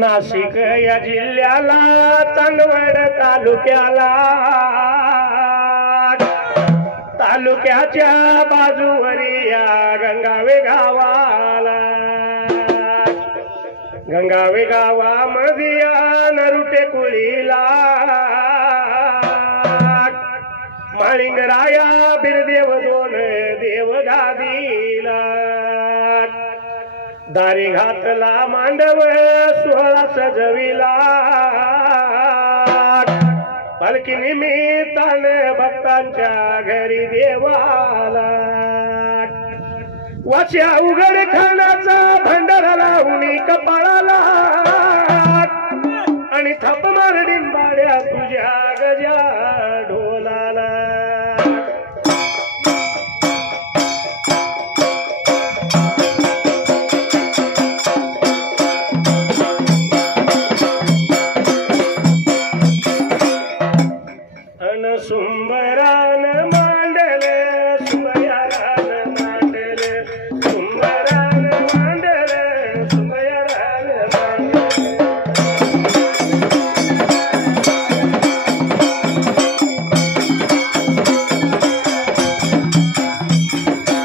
नाशिक या जिल्ह्याला चांदवड तालुक्याच्या बाजूवरी या गंगावे गावामध्ये या नरुटे कुळीला माळिंगराया बिरदेव दोन देव गादीला दारी घातला मांडव सोहळा सजविला पालखी निमित्ताने भक्तांच्या घरी देवाला वाच्या उघड खाण्याचा भंडारा लावणी कपाळाला आणि थाप मार डिंबाड्या तुझ्या गजा ढोलाला सुंबरान मांडल सुंबयारान मांडल सुंबरान मांडल सुंबयारान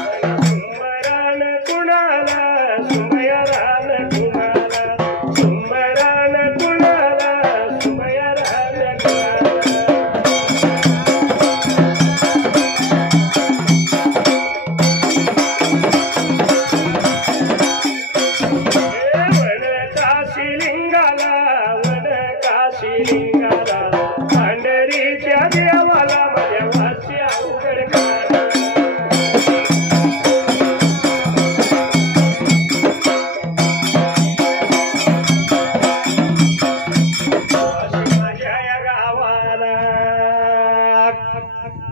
सुंबरान कुणाला सुंबयारान कुणाला सुंबरान कुणाला सुंबयारान कुणाला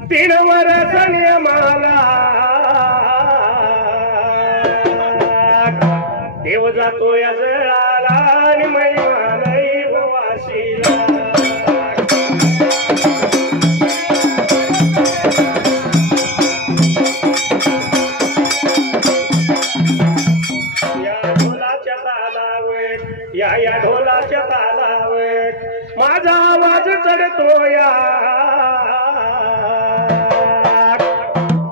तीन वर्ष नियमाला देव जातो या जळाला आणि महिमालय वाशीला या ढोलाच्या तालावर माझा आवाज चढतो या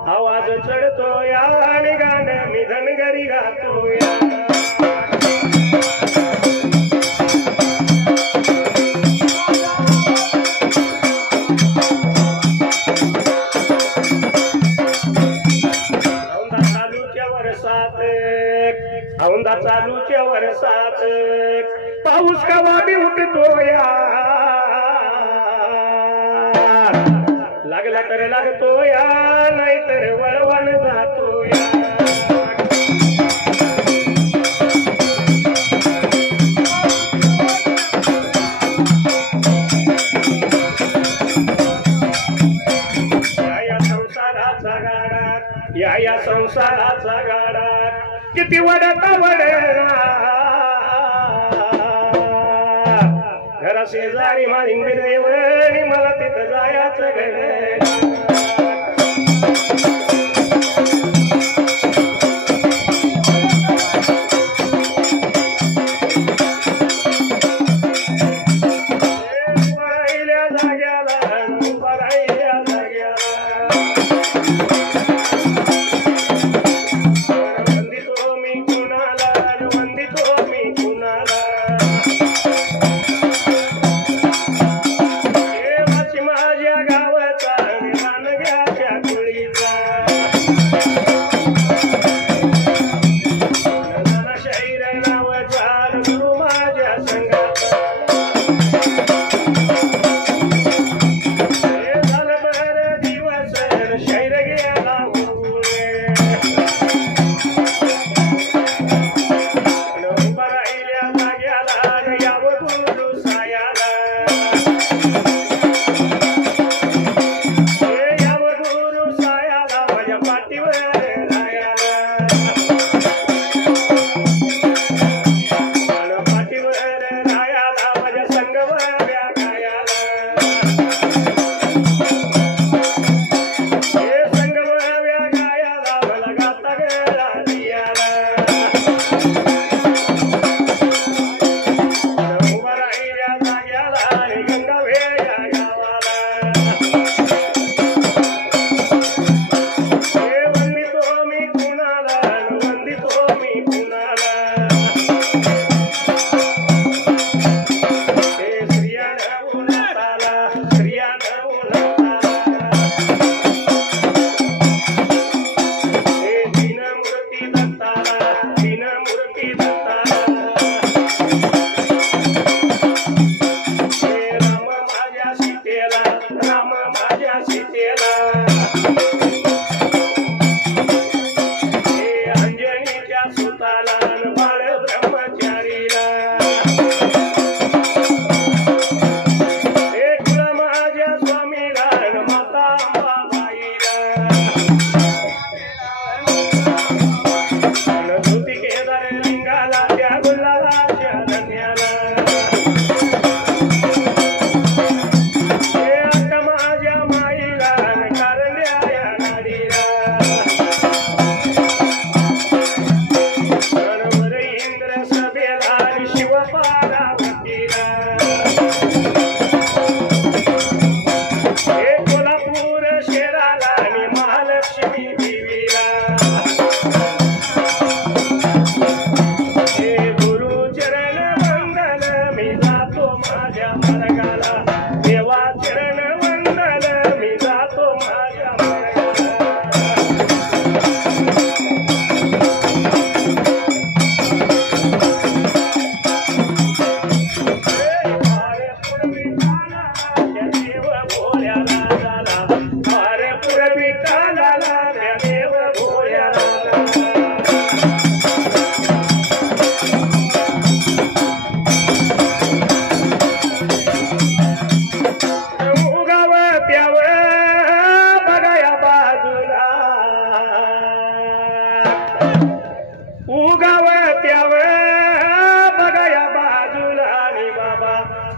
आवाज चढतो या आणि गाणं मी धनगरी गातो या औंधा चालूच्या वर्षात पाऊस कवा बी उठतो या लागला तर लागतो या नाहीतर वळवण जातो या या संसाराचा गाडा किती वडता वडला घरा शेजारी माळिंगीर देवणी मला तिथं जायचं घर कुणाला स्वामीला बाळ ब्रह्मचारीला हे कुळ माझ्या स्वामीला माता अंबाबाईला धोती केदार लिंगाला त्या गुलाबाच्या धन्याला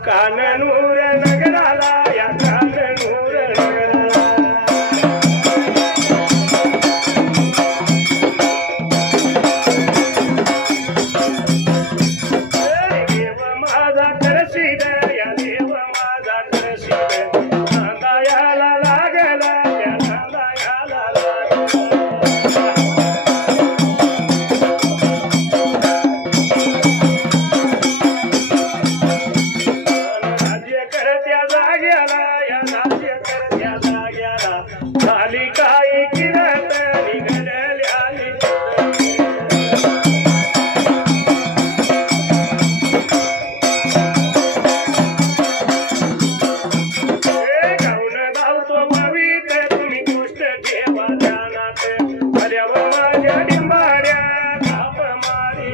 काननूर नगराला या काननूर नगराला देव माझा करशील या देव माझा करशील नांदायाला लागला या नांदायाला झाली काही किरत निघाल्या गाऊन धावतो भावीत तुम्ही गोष्ट ठेवा ध्यानात आल्यावर माझ्या डिंबाड्या काप मारी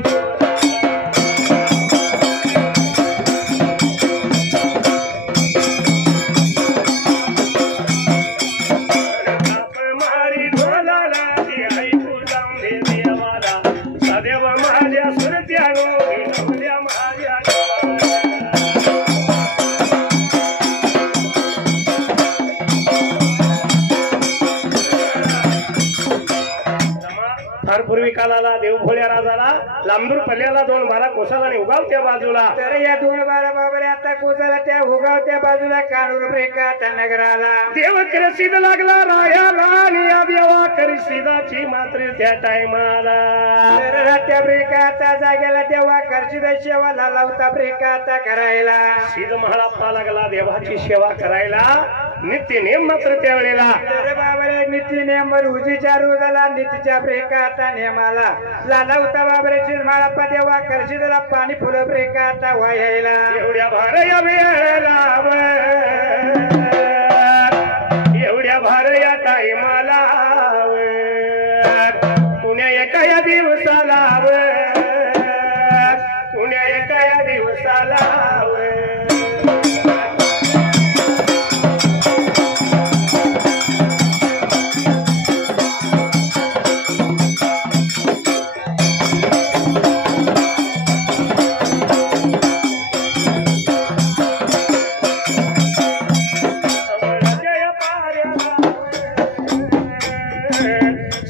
देव माझ्या सुरत्यानो विनवल्या माझ्या फार पूर्वी कालाला देव भोळ्या राजाला लांबूर पल्ल्याला 2 बारा कोसाला आणि उगावत्या बाजूला तर या 2 बारा बाबरे आता कोसाला त्या उगावत्या बाजूला काढून ब्रेकात नगराला देव करसीद लागला रायाला आणि या देवा करसीदाची मात्र त्या टायमाला तर त्या ब्रेकाता जागेला तेव्हा करशीद शेवाला लावता ब्रेकाता करायला सीद महाळाप्पा लागला देवाची सेवा करायला नित्य नेम मात्र त्या वेळेला तर बाबरे नित्य नेम रोजीच्या रोजाला नित्यच्या ब्रेकाता नेमाला लावता बाबरे महाळाप्पा तेव्हा करशीदला पाणी फुलं ब्रेकाता वायायला एवढ्या भार या वेळेला एवढ्या भार या टायमाला कुण्या एका या दिवसाला कुण्या एका या दिवसाला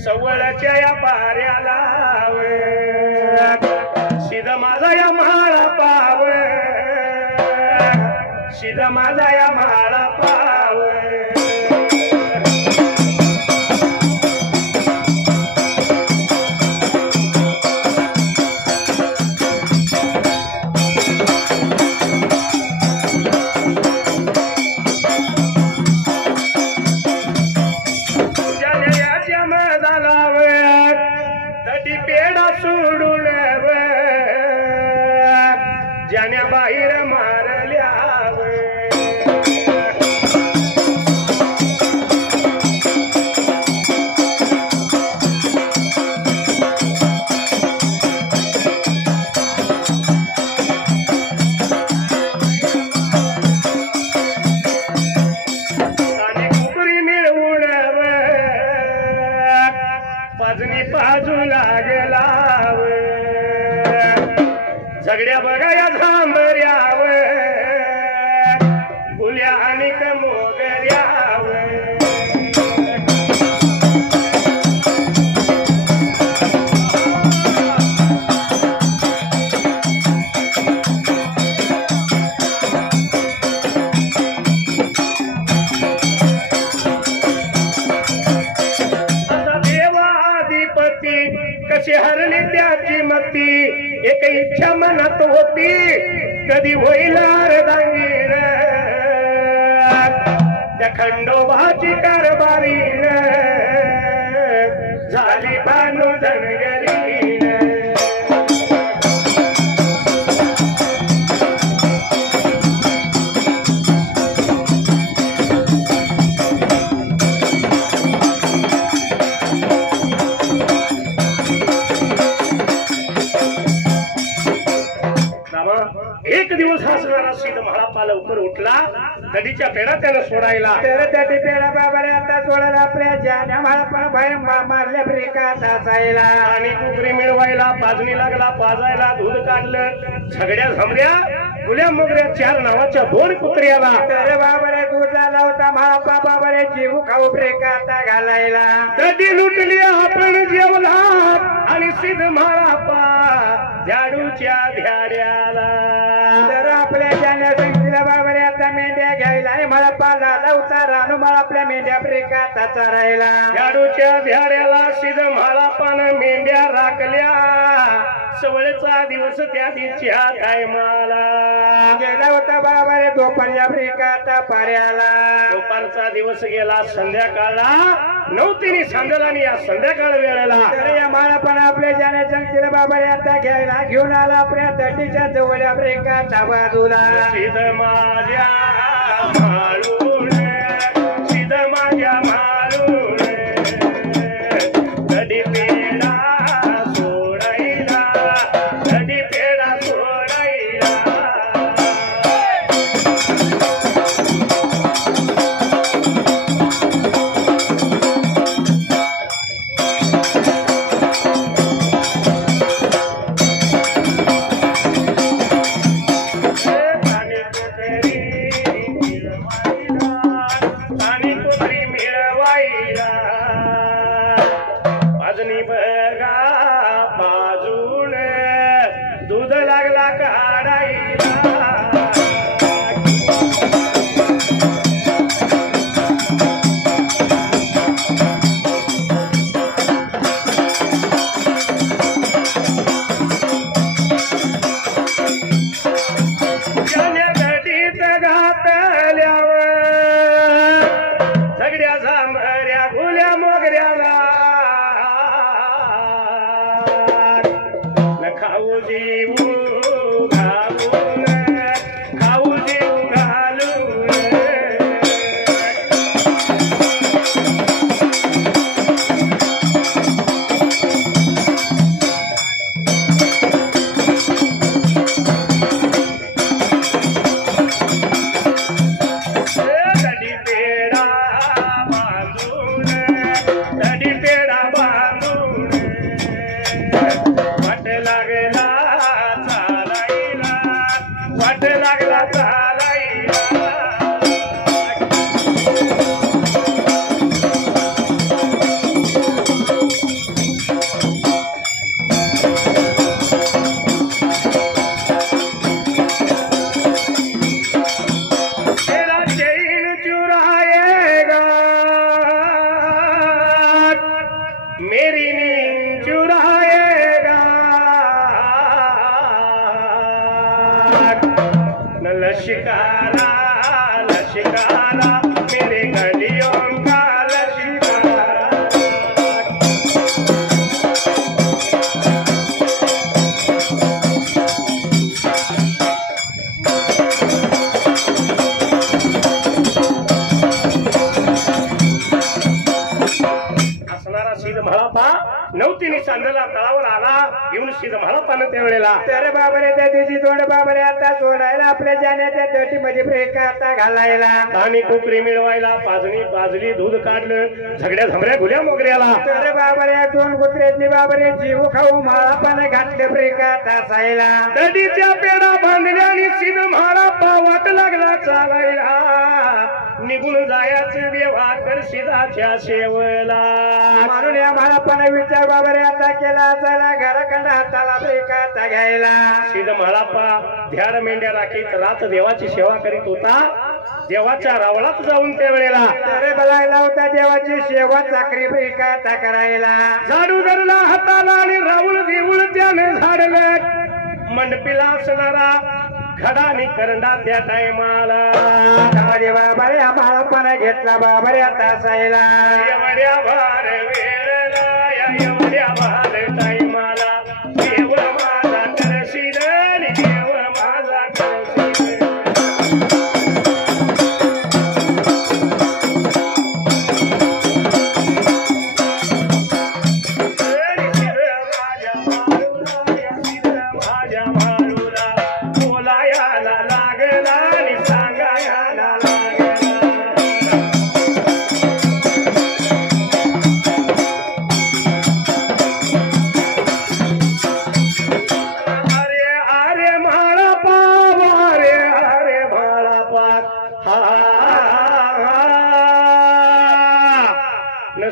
सवळच्या या पाऱ्याला शिद माझा या म्हाळा पाव शिद माझा या म्हाळा पाव पेडा सोडून जाण्या बाहेर मारल्या झगड्या बघा या झांबऱ्यावर गुल्या आणि मोगऱ्यावर कशी हरली त्याची मती एक इच्छा मनात होती कधी होईल अर्धांगीण त्या खंडोबाची कारभारीण झाली बानू धनगरीण एक दिवस हसणारा सिद्ध महाळाप्पा लवकर उठला नदीच्या पेढा त्यानं सोडायला तर त्या पेढा बाबाने आता सोडायला आपल्या जाण्या महाळाप्पा बाहेर मारल्या ब्रेकात असायला आणि कुकरी मिळवायला पाजणी लागला पाजायला दूध काढलं झगड्या झमड्या गुल्या मोगऱ्या 4 नावाच्या 2 कुत्र्याला तर बाबाने दूध लावला होता महाळाप्पा बाबाने जीव खाऊ ब्रेकात घालायला नदी लुटली आपण जेवला आणि सिद्ध महाळाप्पा झाडूच्या ध्याड्याला तर आपल्या जाण्या सांगितल्या बाबाने आता मेंढ्या घ्यायला महाळाप्पा लावला होता रानू मला आपल्या मेंढ्या ब्रेकात चरायला झाडूच्या ध्याड्याला सिद्ध महाळाप्पानं मेंढ्या राखल्या सवळचा दिवस त्या दिवशीच्या टायमाला गेला होता बाबाने दुपारच्या ब्रेकात पाऱ्याला दुपारचा दिवस गेला संध्याकाळला 9 सांजला आणि या संध्याकाळ वेळेला तर या महाळाप्पा आपल्या जाण्या सांगितलं बाबाने आता घ्यायला घेऊन आला आपल्या दटीच्या जवळ ब्रेकाच्या बाजूला सिद्ध माझ्या माळून सिद्ध माझ्या माळून कधी पेढा सोडायला कधी पेढा सोडायला पाजणी बघा पाजून दूध लागला काढायला दडीत घातल्यावर झगड्या झांबऱ्या गुल्या मोगऱ्याला खाऊ जीव घालून खाऊ जीव घालून दडी पेढा बांधून दडी पेढा बांधून वाट लागला चालायला वाट लागला चालायला तेरा चैन चुराएगा मेरी नींद चुराएगा न लश्कारा लश्कारा मेरे गलियों का लश्कारा असणारा सिद्ध महाळाप्पा 9 सांज बांधला तळावर आला येऊन शिद मला पान त्यावेळेला तर बाबरे त्या दिवशी तोंड बाबरे आता सोडायला आपल्या जाण्याच्या दटीमध्ये ब्रेक आता घालायला आणि कोकरी मिळवायला पाजली दूध काढलं झगड्या झमऱ्या घुल्या मोगऱ्याला तर बाबरे दोन कुत्र्याची बाबरे जीव खाऊ मला पण घातलं ब्रेक आता सायला दडीच्या पेडा बांधल्या आणि शिद म्हाला पावाट लागला चालायला निघून जायचं देवा कर शिदाच्या शेवला म्हणून या मला पण विचार बाबरे आता केला चला घराखंड हाताला ब्रेक आता घ्यायला शिद म्हाळाप्पा ध्यार मेंढ्या राखीत रात देवाची सेवा करीत होता देवाच्या रावळात जाऊन त्यावेळेला तर बघायला होता देवाची सेवा चाकरी ब्रेक आता करायला झाडू धरला हाताला आणि राऊळ देऊळ त्याने झाडलं मंडपीला असणारा खडानी करंडा त्या टायमाला देवा बरे आम्हाला पण घेतला बाबरे आता सायला एवढ्या भार वेळेला एवढ्या भार टायमाला देव माझा करशील देव माझा करशील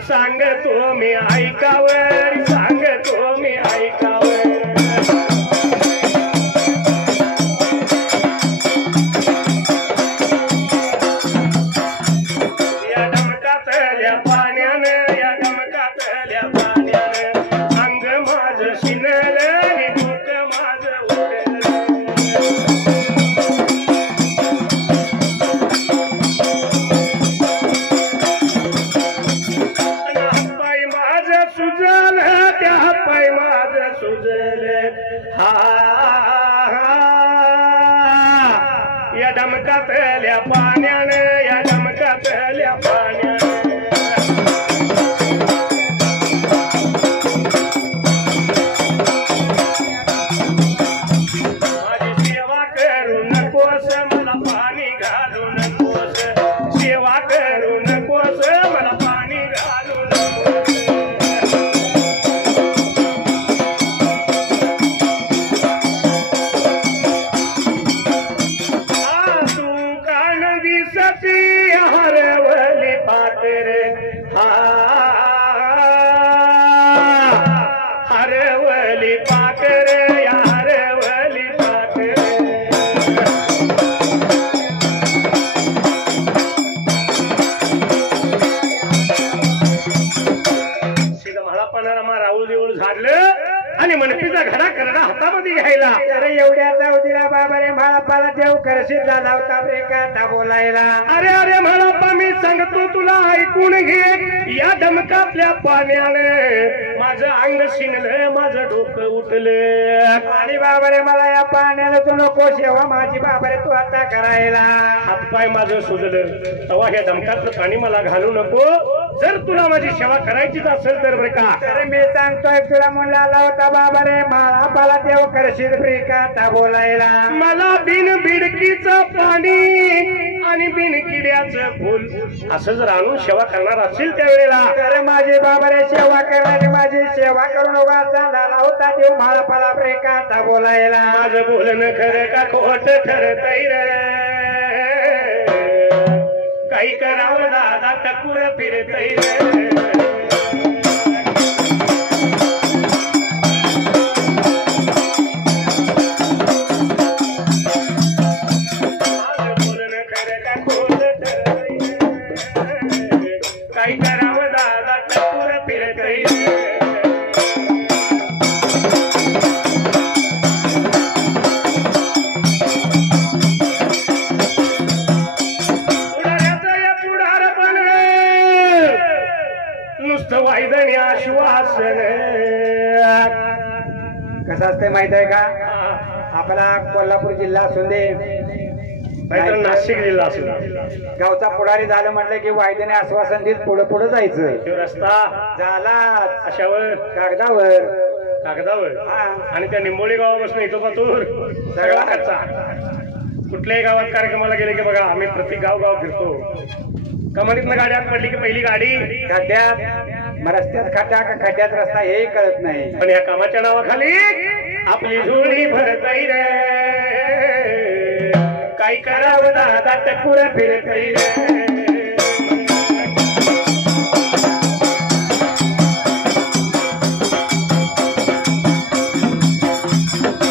सांगतो मी ऐकावर सांगतो मी ऐकावर या डमकातल्या पाण्यानं या डमकातल्या पाण्यानं अंग माझं शिनलं आणि डोकं माझं उठलं या डमकातल्या पाण्यानं या डमकातल्या पाण्यानं माझी सेवा करू नकोस मला पाणी घालू नकोस सेवा करू नकोस मला पाणी घालू नकोस हरवली पात्र हरवली पात्र या हरवली पात्र सीधा म्हाळापानारामा राऊळ देऊळ झाडलं आणि मनपीचा घडा करडा हातामध्ये घ्यायला अरे एवढ्या जाऊदीला बाबरे म्हाळापाला देव करशील झाला होता ब्रेक आता बोलायला अरे अरे म्हाळापा मी सांगतो तुला ऐकून घे या डमकातल्या पाण्याने माझं अंग शिनलं माझं डोकं उठलं आणि बाबरे मला या पाण्याला तू नको सेवा माझी बाबरे तू आता करायला हातपाय माझं सुजलं तेव्हा ह्या डमकातलं पाणी मला घालू नको जर तुला माझी सेवा करायचीच असेल तर बरं का तर मी सांगतोय तुला म्हणला आला होता बाबरे म्हाळापाला देव करशील ब्रेक आता बोलायला मला बिन बिडकीचं पाणी आणि बिन किड्याचं फुल असं जर आणून सेवा करणार असेल त्यावेळेला तर माझी बाबरे सेवा करणारी माझी सेवा करू नका झाला होता देव म्हाळापाला ब्रेक आता बोलायला माझं बोलणं खरं का खोट ठरतय रे काही करावं दादा टकुर फिरतय रे काही करावं दादा टकुर फिरतय नुसतं वायदणी आश्वासन कसं असतंय माहित आहे का आपला कोल्हापूर जिल्हा असून दे नाहीतर नाशिक जिल्हा असू. गावचा पुढारी झालं म्हटलं की वायद्याने आश्वासन देत पुढे पुढे जायचं. तो रस्ता झाला अशावर कागदावर आणि त्या निंबोळी गावापासून येतो का तूर सगळा कच्चा. कुठल्याही गावात कार्यक्रमाला गेले की बघा आम्ही प्रत्येक गाव फिरतो. कमानीतनं गाड्यात पडली की पहिली गाडी खड्ड्यात, मग रस्त्यात खड्डा का खड्ड्यात रस्ता हे कळत नाही. पण या कामाच्या नावाखाली आपली झोळी भरतई रे. काही करावं दादा टकुर फिरतई रे.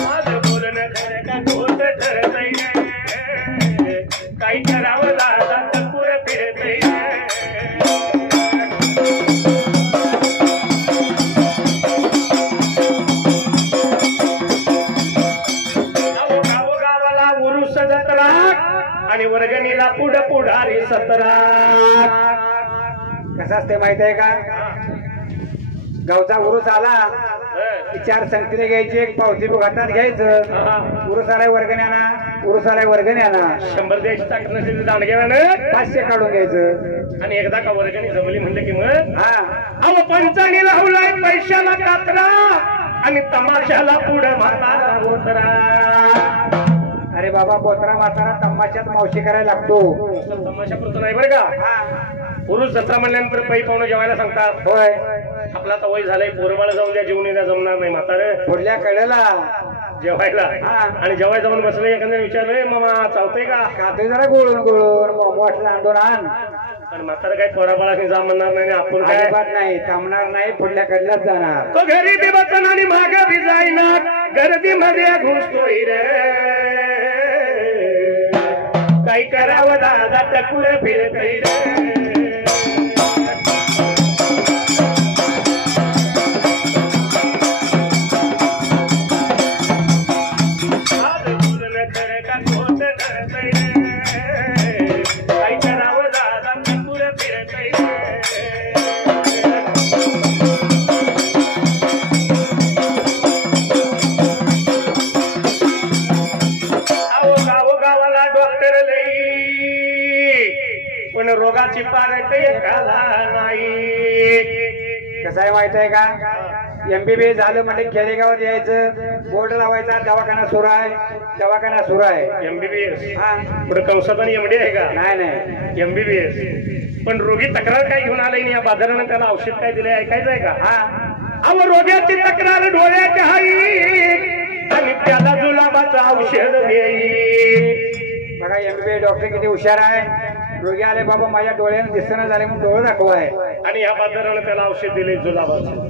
माझं बोलणं खरं का खोट ठरतई रे. काही करावं दादा टकुर फिरतई रे. आणि वर्गणीला पुढारी 17. कसं असते माहित आहे का? गावचा उरूस आला की 4 संगतीने घ्यायची, एक पावती हातात घ्यायचं. उरूस आलाय वर्गण्याना 100 द्यायची ताकद नसेल दांडग्यानं 500 काढून घ्यायचं. आणि एकदा का वर्गणी जमली म्हणलं की मग अहो पंचाणी लावलाय पैशाला कात्रा आणि तमाशाला पुढे म्हातारा बोतरा. अरे बाबा बोत्रा म्हातारा तमाशात मावशी करायला लागतो. तमाशा पुरतो नाही बरं का. पुरुष जत्रा म्हणल्यानंतर पै पाहुणं जेवायला सांगतात. होय आपला तर वय झालंय पोरबाळ जाऊन द्या जेवून द्या जमणार नाही म्हातारे पुढल्या कडेला जेवायला. आणि जेवाय जाऊन बसले एखाद्या विचारलंय मामा चालतंय का? खातोय जरा गोळून मोठं आणून आण. पण म्हातारा काही पोराबाळाने जा म्हणणार नाही. आपण काय अजिबात नाही थांबणार नाही, पुढल्या कडेलाच जाणार. तो घरी बी बसन आणि माग बी जाईना गर्दीमध्ये घुसतोय रे. काही करावं दादा टकुर फिरतई रे. पण रोगाची पारट एकाला नाही. कसं आहे माहित आहे का? MBBS झालं म्हणजे खेडेगावात यायचं, बोर्ड लावायचा दवाखाना सुरू आहे. MBBS पुढे कंसात आणि MD आहे का? नाही MBBS. पण रोगी तक्रार काय घेऊन आलाय या बाजारानं त्याला औषध काय दिलंय ऐकायचं आहे का? अहो रोग्याची तक्रार डोळ्याच्या हाई आणि त्याला जुलाबाचं औषध देई. बघा MBBS डॉक्टर किती हुशार आहे. रोगी आले बाबा माझ्या डोळ्यानं दिसणं झाले म्हणून डोळे दाखवाय आणि या बाजारानं त्याला औषध दिले जुलाबाचं.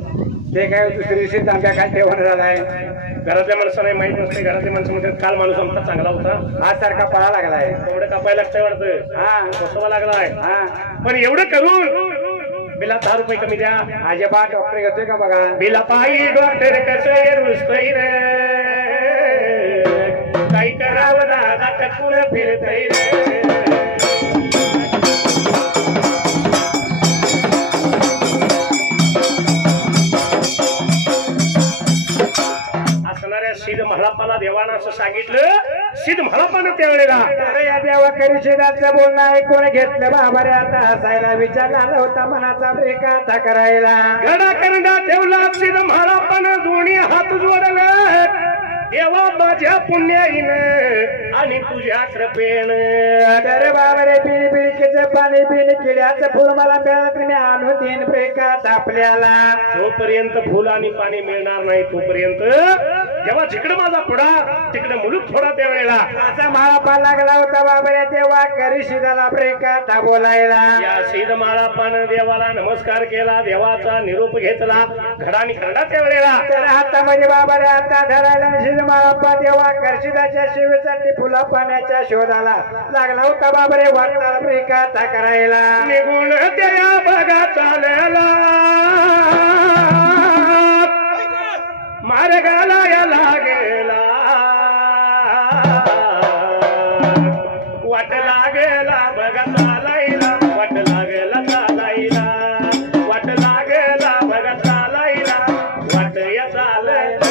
ते काय दुसऱ्या दिवशी तांब्या काय ठेवणं झालाय. घरातल्या माणसाला माहित नसते. घरातल्या माणसं म्हणतात काल माणूस आमचा चांगला होता, आज सारखा पळा लागलाय, एवढं कापायला लागतंय वाटतं, बसवा लागलाय. पण एवढं करून बिला 10 रुपये कमी द्या. आजोबा डॉक्टर घेतोय का बघा? बिला पायी डॉक्टर कसं रुसतय रे. काही करावं दादा टकुर फिरतय रे. सिद्ध म्हाळापाला देवानं असं सांगितलं. सिद्ध म्हाळापानं त्यावेळेला या देवा करी शेदाचं बोलणं ऐकून घेतलं बाबा आता हसायला विचारला होता मनाचा ब्रेक आता करायला. घडा करंडा ठेवला सिद्ध म्हाळापानं दोन्ही हात जोडलं. देवा माझ्या पुण्याईनं आणि तुझ्या कृपेनं. तर बाबा रे पिणी पिळीचं पाणी पिणी किड्याचं फुल मला मिळालं मी आणू 3 ब्रेकात आपल्याला. जोपर्यंत फुल आणि पाणी मिळणार नाही तोपर्यंत जेव्हा जिकडं माझा पुढा तिकडे मुलूक थोडा त्यावेळेला असा माळापा लागला होता बाबा तेव्हा करी शिदाला ब्रेकात बोलायला. या सिद्ध माळापानं देवाला नमस्कार केला, देवाचा निरोप घेतला. घडा आणि खरडा त्यावेळेला तर हातामध्ये बाबा रे आता धरायला माळापा देवा करशिदाच्या शिवेसाठी फुला पाण्याच्या शोधाला लागला होता बाबा रे वाटला ब्रेकात करायला. निघून त्या बघा चालला मार्गाला याला गेला. वाट लागेला बघा चालायला, वाट लागेला चालायला, वाट लागेला बघा चालायला, वाट या चालायला.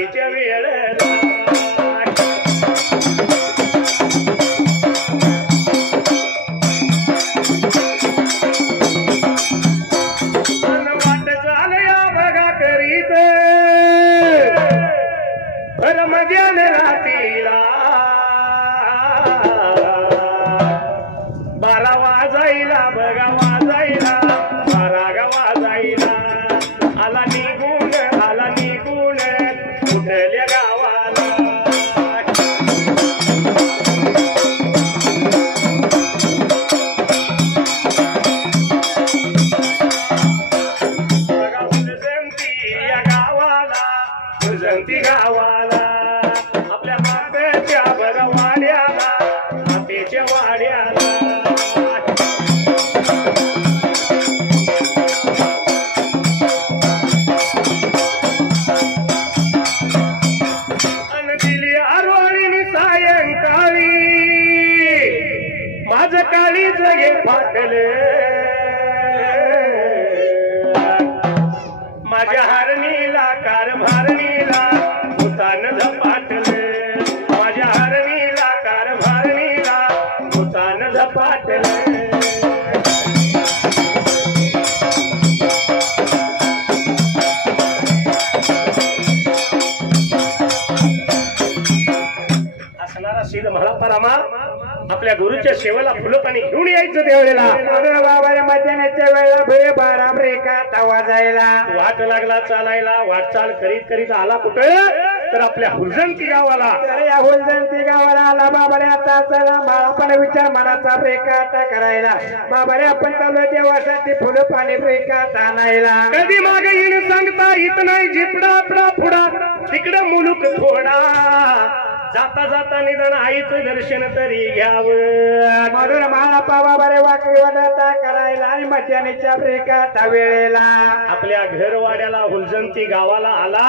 रात्रीच्या वेळेला वाट चालया बघा करीत भरमध्यान रात्रीला 12 वाजायला बघा वाजायला 12 वाजायला आला निघून कुठल्या गावाला बघा उजंती गावाला आपल्या मातेच्या बघा वाड्याला मातेच्या वाड्याला माझं काळी जगे फाटले माझ्या हरणीला कारभारणीला भूतान झपाटले माझ्या हरणीला कारभारणीला भूतान झपाटले असणारा सीध म्हणा परामा आपल्या गुरुच्या सेवेला फुलं पाणी घेऊन यायचं त्यावेळेला बाबाला मध्यानाच्या वेळेला भुये 12 ब्रेका वाजायला वाट लागला चालायला वाटचाल करीत करीत आला कुठं तर आपल्या हुलजंती गावाला या हुलजंती गावाला आला बाबाने आता चला मला पण विचार मनाचा ब्रेका आता करायला बाबाने आपण चालू देवासाठी फुलं पाणी ब्रेका आणायला कधी मागे येणं सांगता येत नाही जिपडा आपला पुढा तिकडं मुलूक थोडा जाता जाता निदान आईचं दर्शन तरी घ्यावं म्हणून मला बाबारे वाकडी वाटा करायला आणि मध्यानीच्या ब्रेका वेळेला आपल्या घरवाड्याला हुलजंती गावाला आला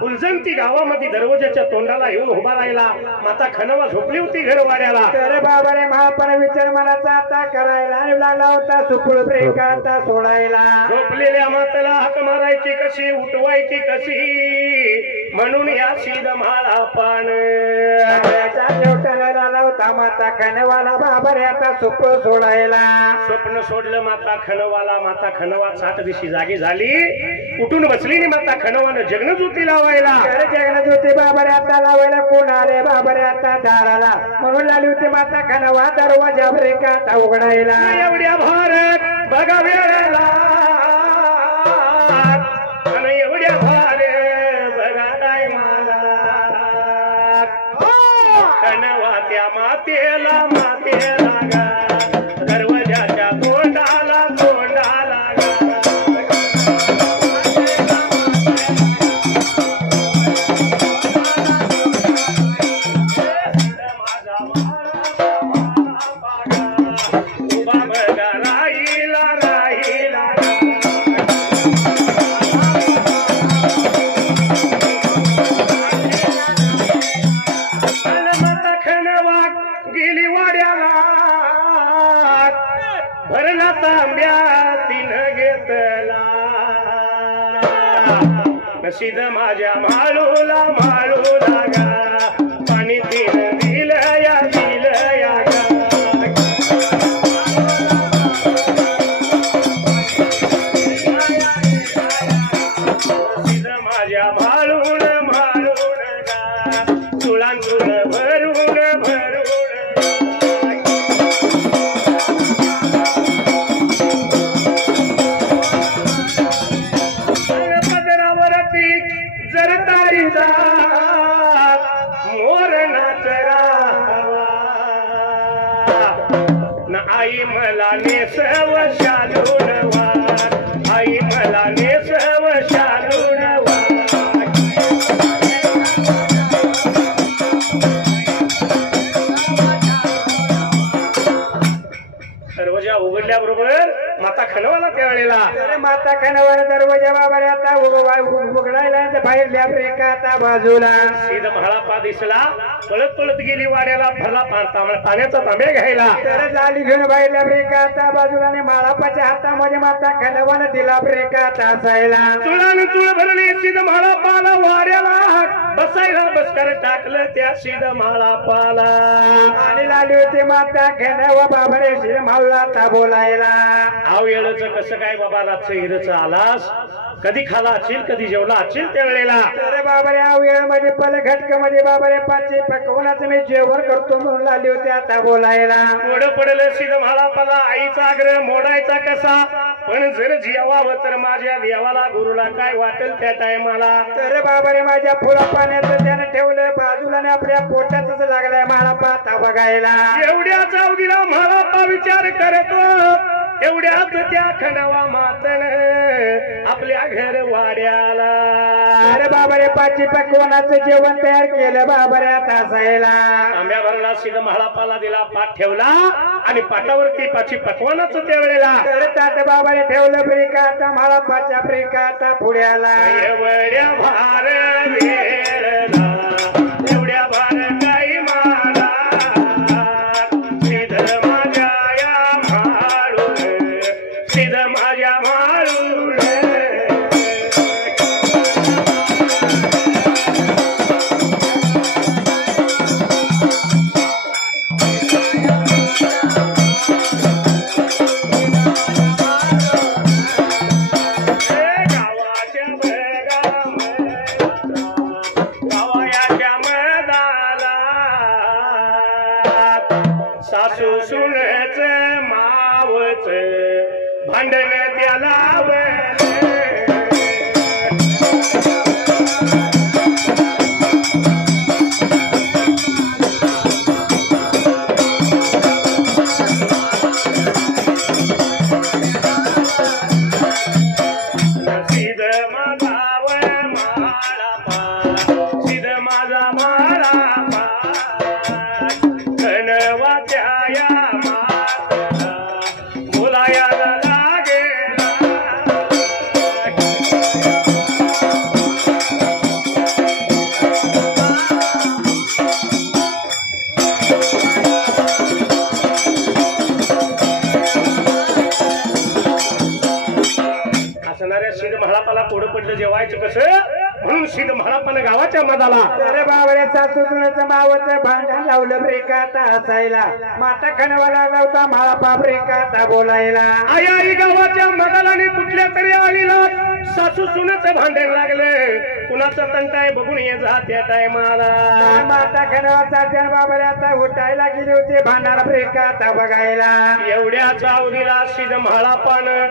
हुलजंती गावामध्ये दरवाजाच्या तोंडाला येऊन उभा राहिला माता खनवा झोपली होती घरवाड्याला तर बाबाने महापण विचार मनाचा आता करायला आणि लागला होता सुपळ ब्रेका आता सोडायला झोपलेल्या माताला हाक मारायची कशी उठवायची कशी म्हणून या सीध माळा पान शेवटाला लागला होता माता खनवाला बाबाने आता सुपळ सोडायला स्वप्न सोडलं माता खनवा 7 दिवशी जागी झाली उठून बसली नि माता खनवानं जगन ज्योती लावायला जगन ज्योती बाबारे आता लावायला कोण आले बाबारे आता दाराला म्हणून लागली होती माता खनवा दरवाजा ब्रेका आता उघडायला एवढ्या भारत बघा वेळेला आणि एवढ्या भारत बघा टायमाला खनवा त्या मातेला गा दरवाजाच्या तोंडाला गा उभा बघा राहिला माता खनवा गेली वाड्याला भरला तांब्या तिनं घेतला नशीद माझ्या माळूला गा पाणी तिनं दिलं या गा नशीद माझ्या माळून गा चुळांतून भरून पदरावरती जर तारी मोर नाचरावा न आई मला नेसव शालून वार आई मला नेसव शालून वार दरवाजा उघडल्याबरोबर माता खनवाला त्यावेळेला माता खनवाला दरवाजा बाबाने आता उघडायला बाहेरल्या ब्रेका आता बाजूला सीध म्हाळा दिसला पळत पळत गेली वाड्याला भरला पाण्याचा तांब्या घ्यायला तर झाली घेऊन बाहेरल्या ब्रेका आता बाजूला आणि माळापाच्या हातामध्ये माता खनवानं दिला ब्रेका आता असायला चुळान चुळ भरली सीध म्हाळापाला वाड्याला तर टाकलं त्या सिद्ध म्हाळापाला आणि लागली होती माता घेण्यावा बाबरे शिर मावला बोलायला. आव येळच कसं काय बाबा रातचं हिरच आलास कधी खाला असेल कधी जेवला असेल त्या वेळेला. अरे बाबा या वेळ मध्ये पलघटक मध्ये बाबा रे पाचशे पकवनाचं मी जेवण करतो म्हणून लागली होती आता बोलायला. मोड पडलं सिद्ध म्हाळापाला आईचा आग्रह मोडायचा कसा पण जर जेवावं तर माझ्या देवाला गुरुला काय वाटेल त्या टायमाला. तर बाबा रे माझ्या फुला पाण्याचं त्यानं ठेवलं बाजूला आणि आपल्या पोटातच लागलाय म्हाळापा आता बघायला. एवढ्या चावडीला म्हाळापा विचार करतो एवढ्यात त्या खंडावा मातन आपल्या घर वाड्याला. अरे बाबा रे पाचशे पकवानाचं जेवण तयार केलं बाबा रे आता असायला. तांब्या भरला सिद्ध म्हाळापाला दिला पाठ ठेवला आणि पाटावरती पाची पकवानाचं त्या वेळेला. तर ताट बाबा रे ठेवलं ब्रेका आता म्हाळापाच्या ब्रेका आता पुढ्याला. एवढ्या भार वेळेला एवढ्या भार काही माला सिद्ध माझ्या या म्हाळून सिद्ध माझ्या म्हाळून. सासू सुनच मावच भांडण त्याला सिद्ध माझा माळापा सिद्ध माझा माळापा धनवाच्या या मातला बोलायला लागेला. असणाऱ्या सिद्ध म्हाळापाला पुढं पडलं जेवायचं कसं म्हणून सिद्ध म्हाळापानं गावाच्या मधाला. अरे बाबा रे सासू सुनाचं मावचं भांडण लावलं ब्रेका आता असायला. माता खणवाला लावता म्हाळापा ब्रेका आता बोलायला. आई आई गावाच्या मधाला आणि कुठल्या तरी आलीला सासू सुनाचं भांडण लागलं कुणाचं तंटाय बघून ये जा त्या टायमाला. माता खणवाचा त्या बाबा रे आता उठायला गेली होती भांडारा ब्रेका आता बघायला. एवढ्या चावडीला सिद्ध म्हाळापानं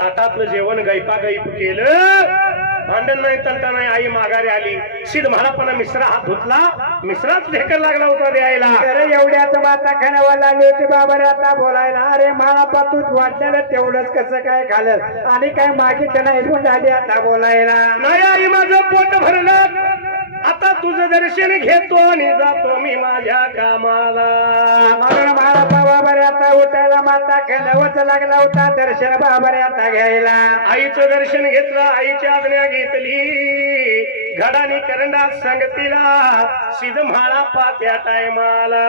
ताटातलं जेवण गैपा गैप केलं. भांडण नाही तंटा नाही आई माघारी आली. सिद्ध म्हाळापानं मिश्रा हात धुतला मिश्राच ढेकर लागला होता द्यायला. अरे एवढ्याच माता खणवाला आली होती बाबा रे आता बोलायला. अरे म्हाळापा तूच वाटल्याला तेवढंच कसं काय खाल्लं आणि काय मागितलं नाही झाली आता बोलायला. नाही आई माझं पोट भरलं आता तुझं दर्शन घेतो आणि जातो मी माझ्या कामाला. म्हणून म्हाळापा बाबा रे आता उठायला माता खणवच लागला होता दर्शन बाबा रे आता घ्यायला. आईचं दर्शन घेतलं आईची आज्ञा घेतली घडानी करंडा संगतीला सिद्ध म्हाळापा त्या टायमाला.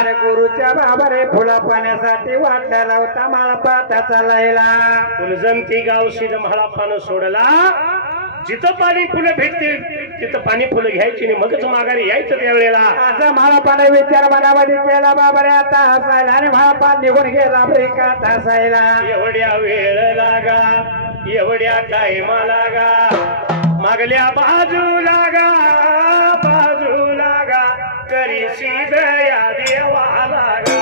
अरे गुरुच्या बाबा रे फुला पाण्यासाठी वाटला होता म्हाळापा आता चालायला. फुलजंती गाव सिद्ध म्हाळापानं सोडला. जिथं पाणी फुलं भेटतील तिथं पाणी फुलं घ्यायची आणि मगच माघारी यायचं त्या वेळेला. असा म्हाळापाने विचार मनामध्ये केला बाबा रे आता हसायला आणि म्हाळापा निघून गेला ब्रेका हसायला. एवढ्या वेळ लागा एवढ्या टायमा लागा मागल्या बाजू लागा करी सिद्ध या देवा लागा.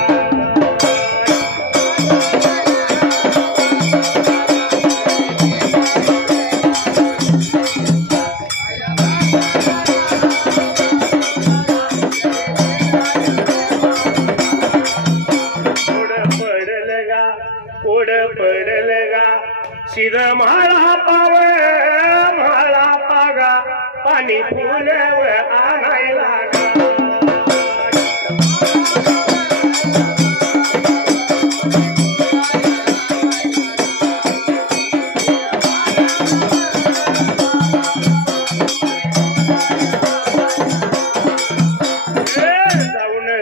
ओढ पडल गा सिद्ध म्हाळापाव म्हाळापा पाणी फुलव आणायला.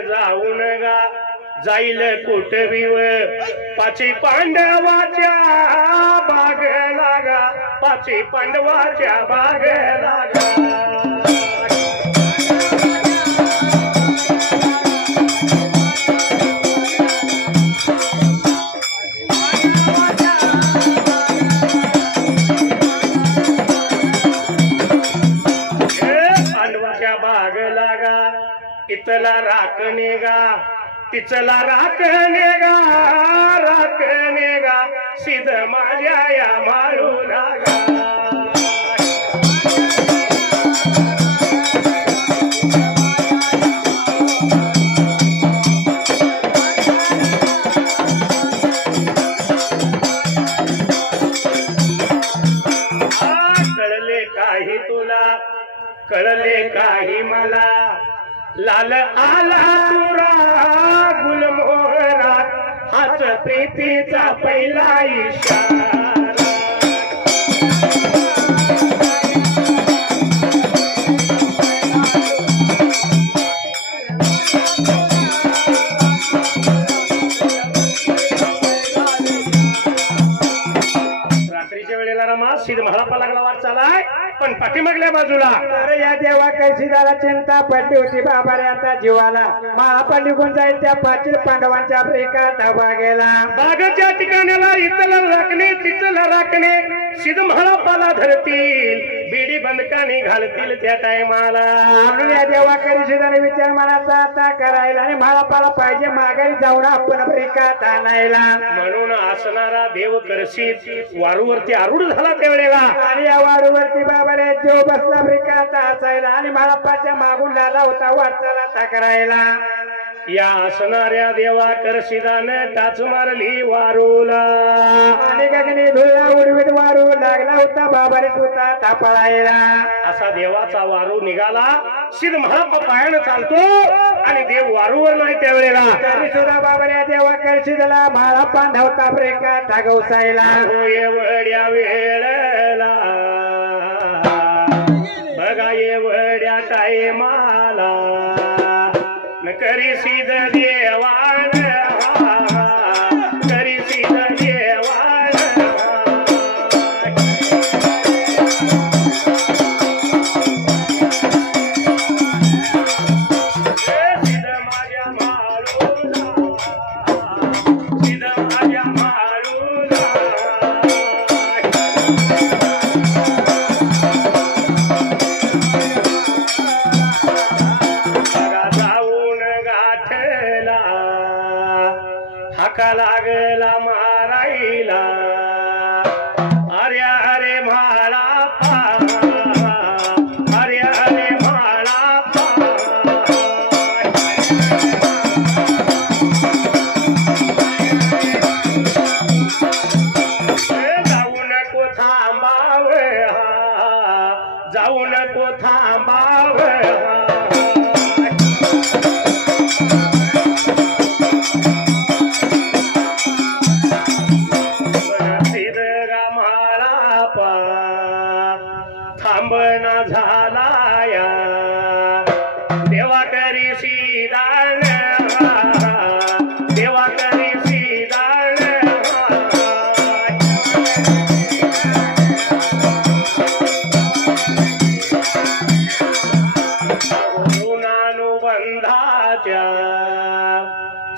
जाऊन गा जाईल कुटवीव पाची पांडवाच्या बाग लागा पाची पांडवाच्या बाग लागा. तिचला राखणे गा तिचला राखणे गा सिद्ध माझ्या या माळू लागा कळले काही मला लाल आला तुरा गुलमोहरात हाच प्रीतीचा पहिला इशारा रात्रीच्या वेळेला रमा सिद्ध महारापा लागला वाट चालाय पण पाठीमागल्या बाजूला अरे या देवा कैसीदाला चिंता पडली होती बाबा रे आता जीवाला महापा निघून जाईल त्या पाटील पांडवांच्या आफ्रिका धाबा गेला बागाच्या ठिकाणाला इथला राखणे तिथला राखणे सिद्ध महारापाला धरतील बिडी बंदकाने घालतील त्या टायमाला म्हणून या देवा कैसीदाने विचार मनाचा आता करायला आणि महापाला पाहिजे माघारी जाऊन आपण आफ्रिकात आणायला म्हणून असणारा देव करशीत वारूवरती आरूढ झाला त्यावेळेला आणि या वारूवरती बाबा रे देव बसला आफ्रिकात असायला आणि महापाच्या मागून लाला होता वाटचाला करायला या असणाऱ्या देवा करशिदानं टाच मारली वारूला आणि गगनी धुळा उडवीत वारू लागला होता बाबा रे होता तापळायला असा देवाचा वारू निघाला सिद्ध महारापा पायानं चालतो आणि देव वारूवर नाही त्यावेळेला तरी सुद्धा बाबा रे देवा कैसीदाला महारापा धावता आफ्रिकात धागवसायला हो एवढ्या वेळेला बघा एवढ्या टायमाला न करी सिद्ध देवान करी सिद्ध देवान सिद्ध माझ्या माळूला सिद्ध माझ्या माळूला हाका लागला मारायला अरे अरे म्हाळा अरे अरे म्हाळा जाऊ नको थांबाव जाऊ नको थांबाव थांबना झालाया देवा करी सीदान देवा करी सीदान ऋणानुबंधाच्या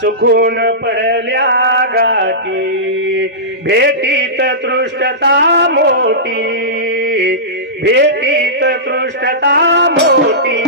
चुकून पडल्या गाठी भेटीत तृष्टता मोठी भेटीत तृष्टता मोठी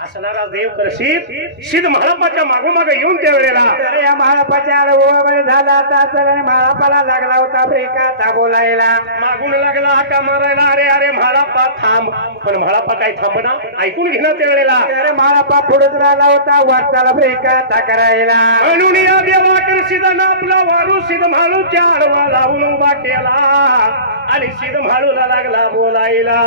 असणारा देव करशीत सिद्ध महारापाच्या मागोमाग येऊन त्या वेळेला या महारापाच्या अनुभवामध्ये झाला आता आणि महारापाला लागला होता आफ्रिकात बोलायला मागून लागला हाका मारायला अरे अरे महारापा थांब पण महारापा काय थांबना ऐकून घेणार त्या वेळेला अरे महारापा पुढेच राहिला होता वाटचाल आफ्रिकात करायला म्हणून या देवा करशीदानं आपला वारू सिद्ध म्हाळूच्या आडवा लावून उभा केला आणि सिद्ध म्हाळूला लागला बोलायला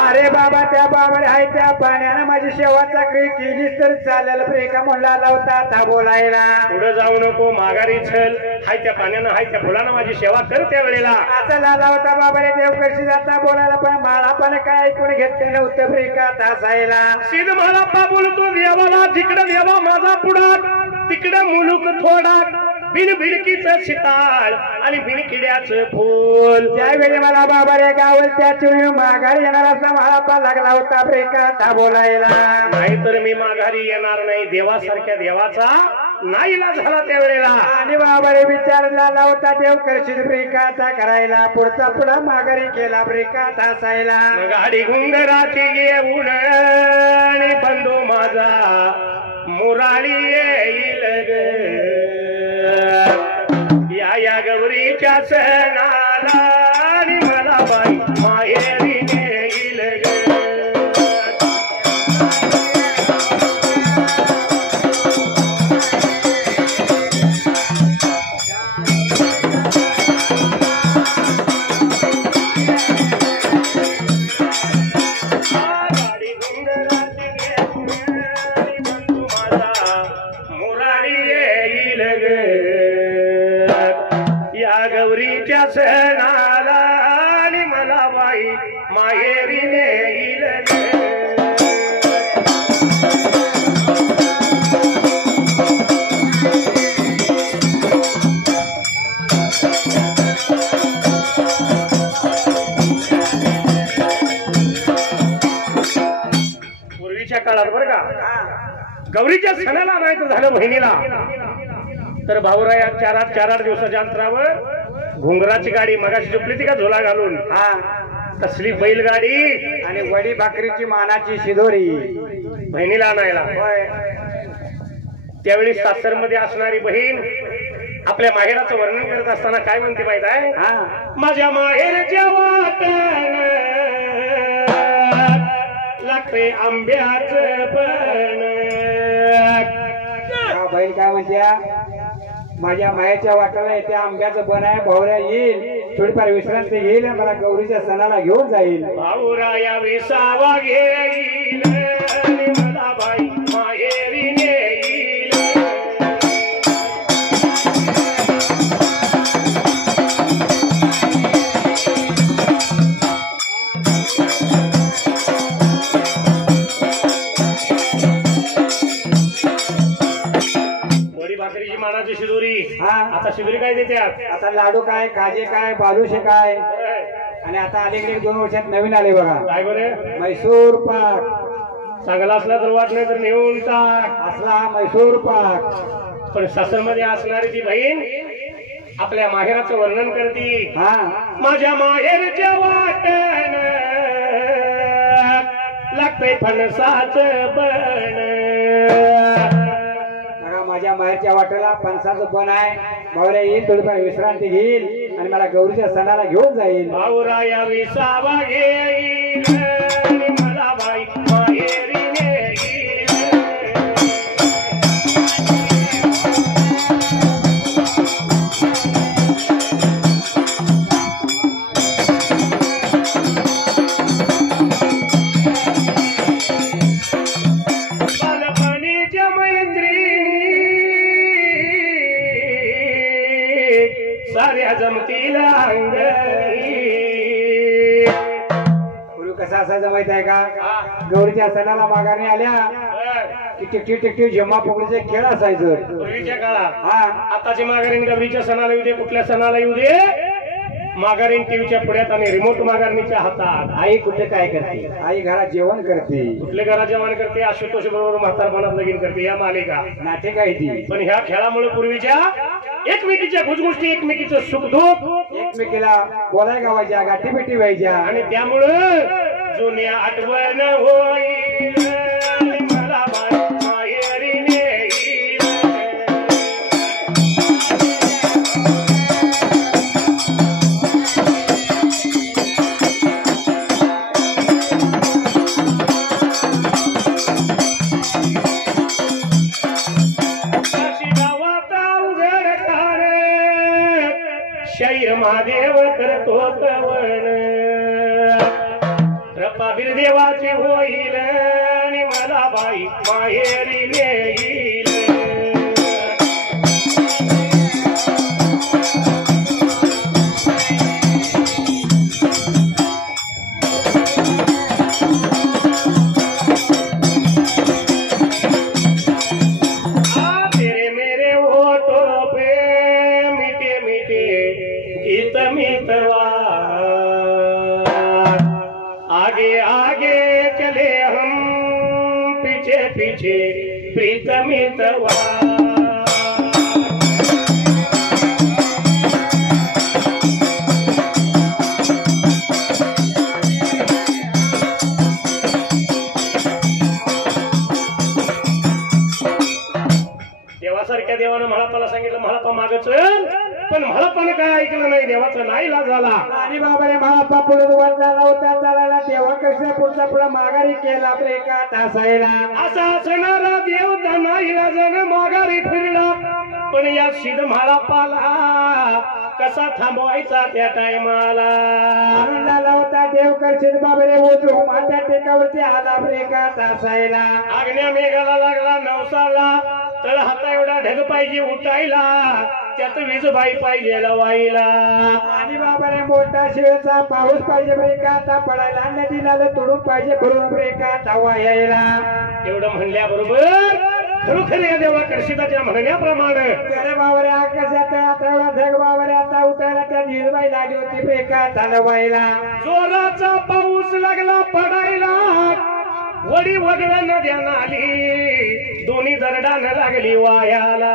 अरे बाबा त्या बाबाने हाय त्या पाण्यानं माझी शेवाचा केलीस तर चालेल फ्रेका म्हणला होता आता बोलायला पुढे जाऊ नको माघारी चल हाय त्या पाण्यानं हाय त्या फुलानं माझी सेवा कर त्या वेळेला आता लाला होता बाबाने देव कशी जाता बोलायला पण महारापाने काय ऐकून घेतले नव्हतं फ्रेकात असायला सिद्ध महारापा बोलतो देवाला जिकडे देवा माझा पुढा तिकडे मुलूक थोडा बिन भिडकीचं शिताळ आणि बिनकिड्याचं फूल त्यावेळी मला बाबा रे गावल त्या चुळी माघारी येणार असा महारापा लागला होता फ्रेकात बोलायला नाहीतर मी माघारी येणार नाही देवासारख्या देवाचा नाईला झाला त्यावेळेला आणि देवावर विचारला लावता देव करशील ब्रेकाता करायला पुढचा पुढा माघारी केला ब्रेकात हसायला गाडी घुंगराची घेऊन आणि बंधू माझा मुराळी येईल ग या गौरीच्या सणाला आणि मला बाई माहेरी येईल ग गौरीच्या सणाला आणि मला बाई माहेरी नेईल पूर्वीच्या काळात बरं का गौरीच्या सणाला आणायचं झालं बहिणीला तर भाऊराया चार आठ दिवसाच्या अंतरावर घुंगराची गाडी मगाशी झोपली ती का झोला घालून तसली बैलगाडी आणि वडी भाकरीची मानाची शिदोरी बहिणीला आणायला त्यावेळी सासरमध्ये असणारी बहीण आपल्या माहेराचं वर्णन करत असताना काय म्हणते माहित आहे माझ्या माहेरच्या वाटण लागते आंब्याचं पण बैल काय म्हणत्या माझ्या माहेरच्या वाटाला येते आंब्याचं बन आहे भाऊरा येईल थोडीफार विश्रांती घेईल मला गौरीच्या सणाला घेऊन जाईल भाऊराया विसावा घेईल मला बाई माहेरी नेईल भाकरीची मानाची शिदोरी आता शिदोरी काय देते आता लाडू काय काजे काय बालुशे काय आणि आता अलीकडे 2 वर्षात नवीन आले बघा काय बरे मैसूर पाक चांगला असला तर वाट नाही तर नेऊन टाक असला मैसूर पाक पण सासरमध्ये असणारी ती बहीण आपल्या माहेराचं वर्णन करते माझ्या माहेरच्या वाटण लागतंय फणसाचं बन माझ्या माहेरच्या वाटेला फणसाचं बन आहे भाऊरा येईल थोडीफार विश्रांती घेईल आणि मला गौरीच्या सणाला घेऊन जाईल भाऊराया विसावा घेईल मला बाई माहेरी नेईल साऱ्या जमतीला पूर्वी कसा असायचं माहित आहे का गौरीच्या सणाला माघारी आल्या टिकटी जेव्हा पकडीचे खेळ असायचं पूर्वीच्या काळात आताची माघारीन गौरीच्या सणाला येऊ दे कुठल्या सणाला येऊ दे माघारीन टीव्हीच्या पुढ्यात आणि रिमोट माघारणीच्या हातात आई कुठे काय करते आई घरात जेवण करते कुठले घरात जेवण करते आशुतोष बरोबर म्हातारपणात लगीन करते या मालिका नाटे काय ती पण ह्या खेळामुळे पूर्वीच्या एकमेकीच्या गुजगोष्टी एकमेकीचं सुखदुःख एकमेकीला बोलाय गावायच्या गाठीभेटी व्हायच्या आणि त्यामुळं जुन्या आठवण होईल मला माहेरी नेईल शैर महादेव करतो कवण रपाबीर देवाचे होईल आणि मला बाई माहेरी नेईल आगे आगे चले हम पीछे पीछे प्रीतमी सांगितलं म्हाळाप्पा मागच पण म्हाळाप्पानं काय ऐकलं नाही देवाचा नाईलाज झाला आणि बाबा रे महाप्पा पुढे वाचायला होता चालायला तेव्हा कृष्ण पुढचा पुढे माघारी केला एका तासायला असा असणारा देव नाईलाजानं माघारी फिरला पण या सिद्ध म्हाळाप्पाला कसा थांबवायचा त्या टायमाला आनंदाला होता देव करशील बाबा रे ओझू मात्या टेकावरती आला एका तासायला आग्न्या मेघाला लागला नवसाला तर हाता एवढा ढग पाहिजे उठायला त्यात वीजबाई पाहिजे लवाईला आणि बाबा रे मोठा शिवेचा पाऊस पाहिजे ब्रेकाता पडायला नदीला तुडून पाहिजे भरून ब्रेकाता वायायला एवढं म्हणल्याबरोबर खरोखर या देवा कर्षिताच्या म्हणण्याप्रमाणे अरे बाबा रे आकाशात आता ढग बाबा रे आता उठायला त्या वीजबाई लागली होती ब्रेकाता लवायला जोराचा पाऊस लागला पडायला वडी वगळ नद्या नाली दोन्ही दरडानं लागली वायाला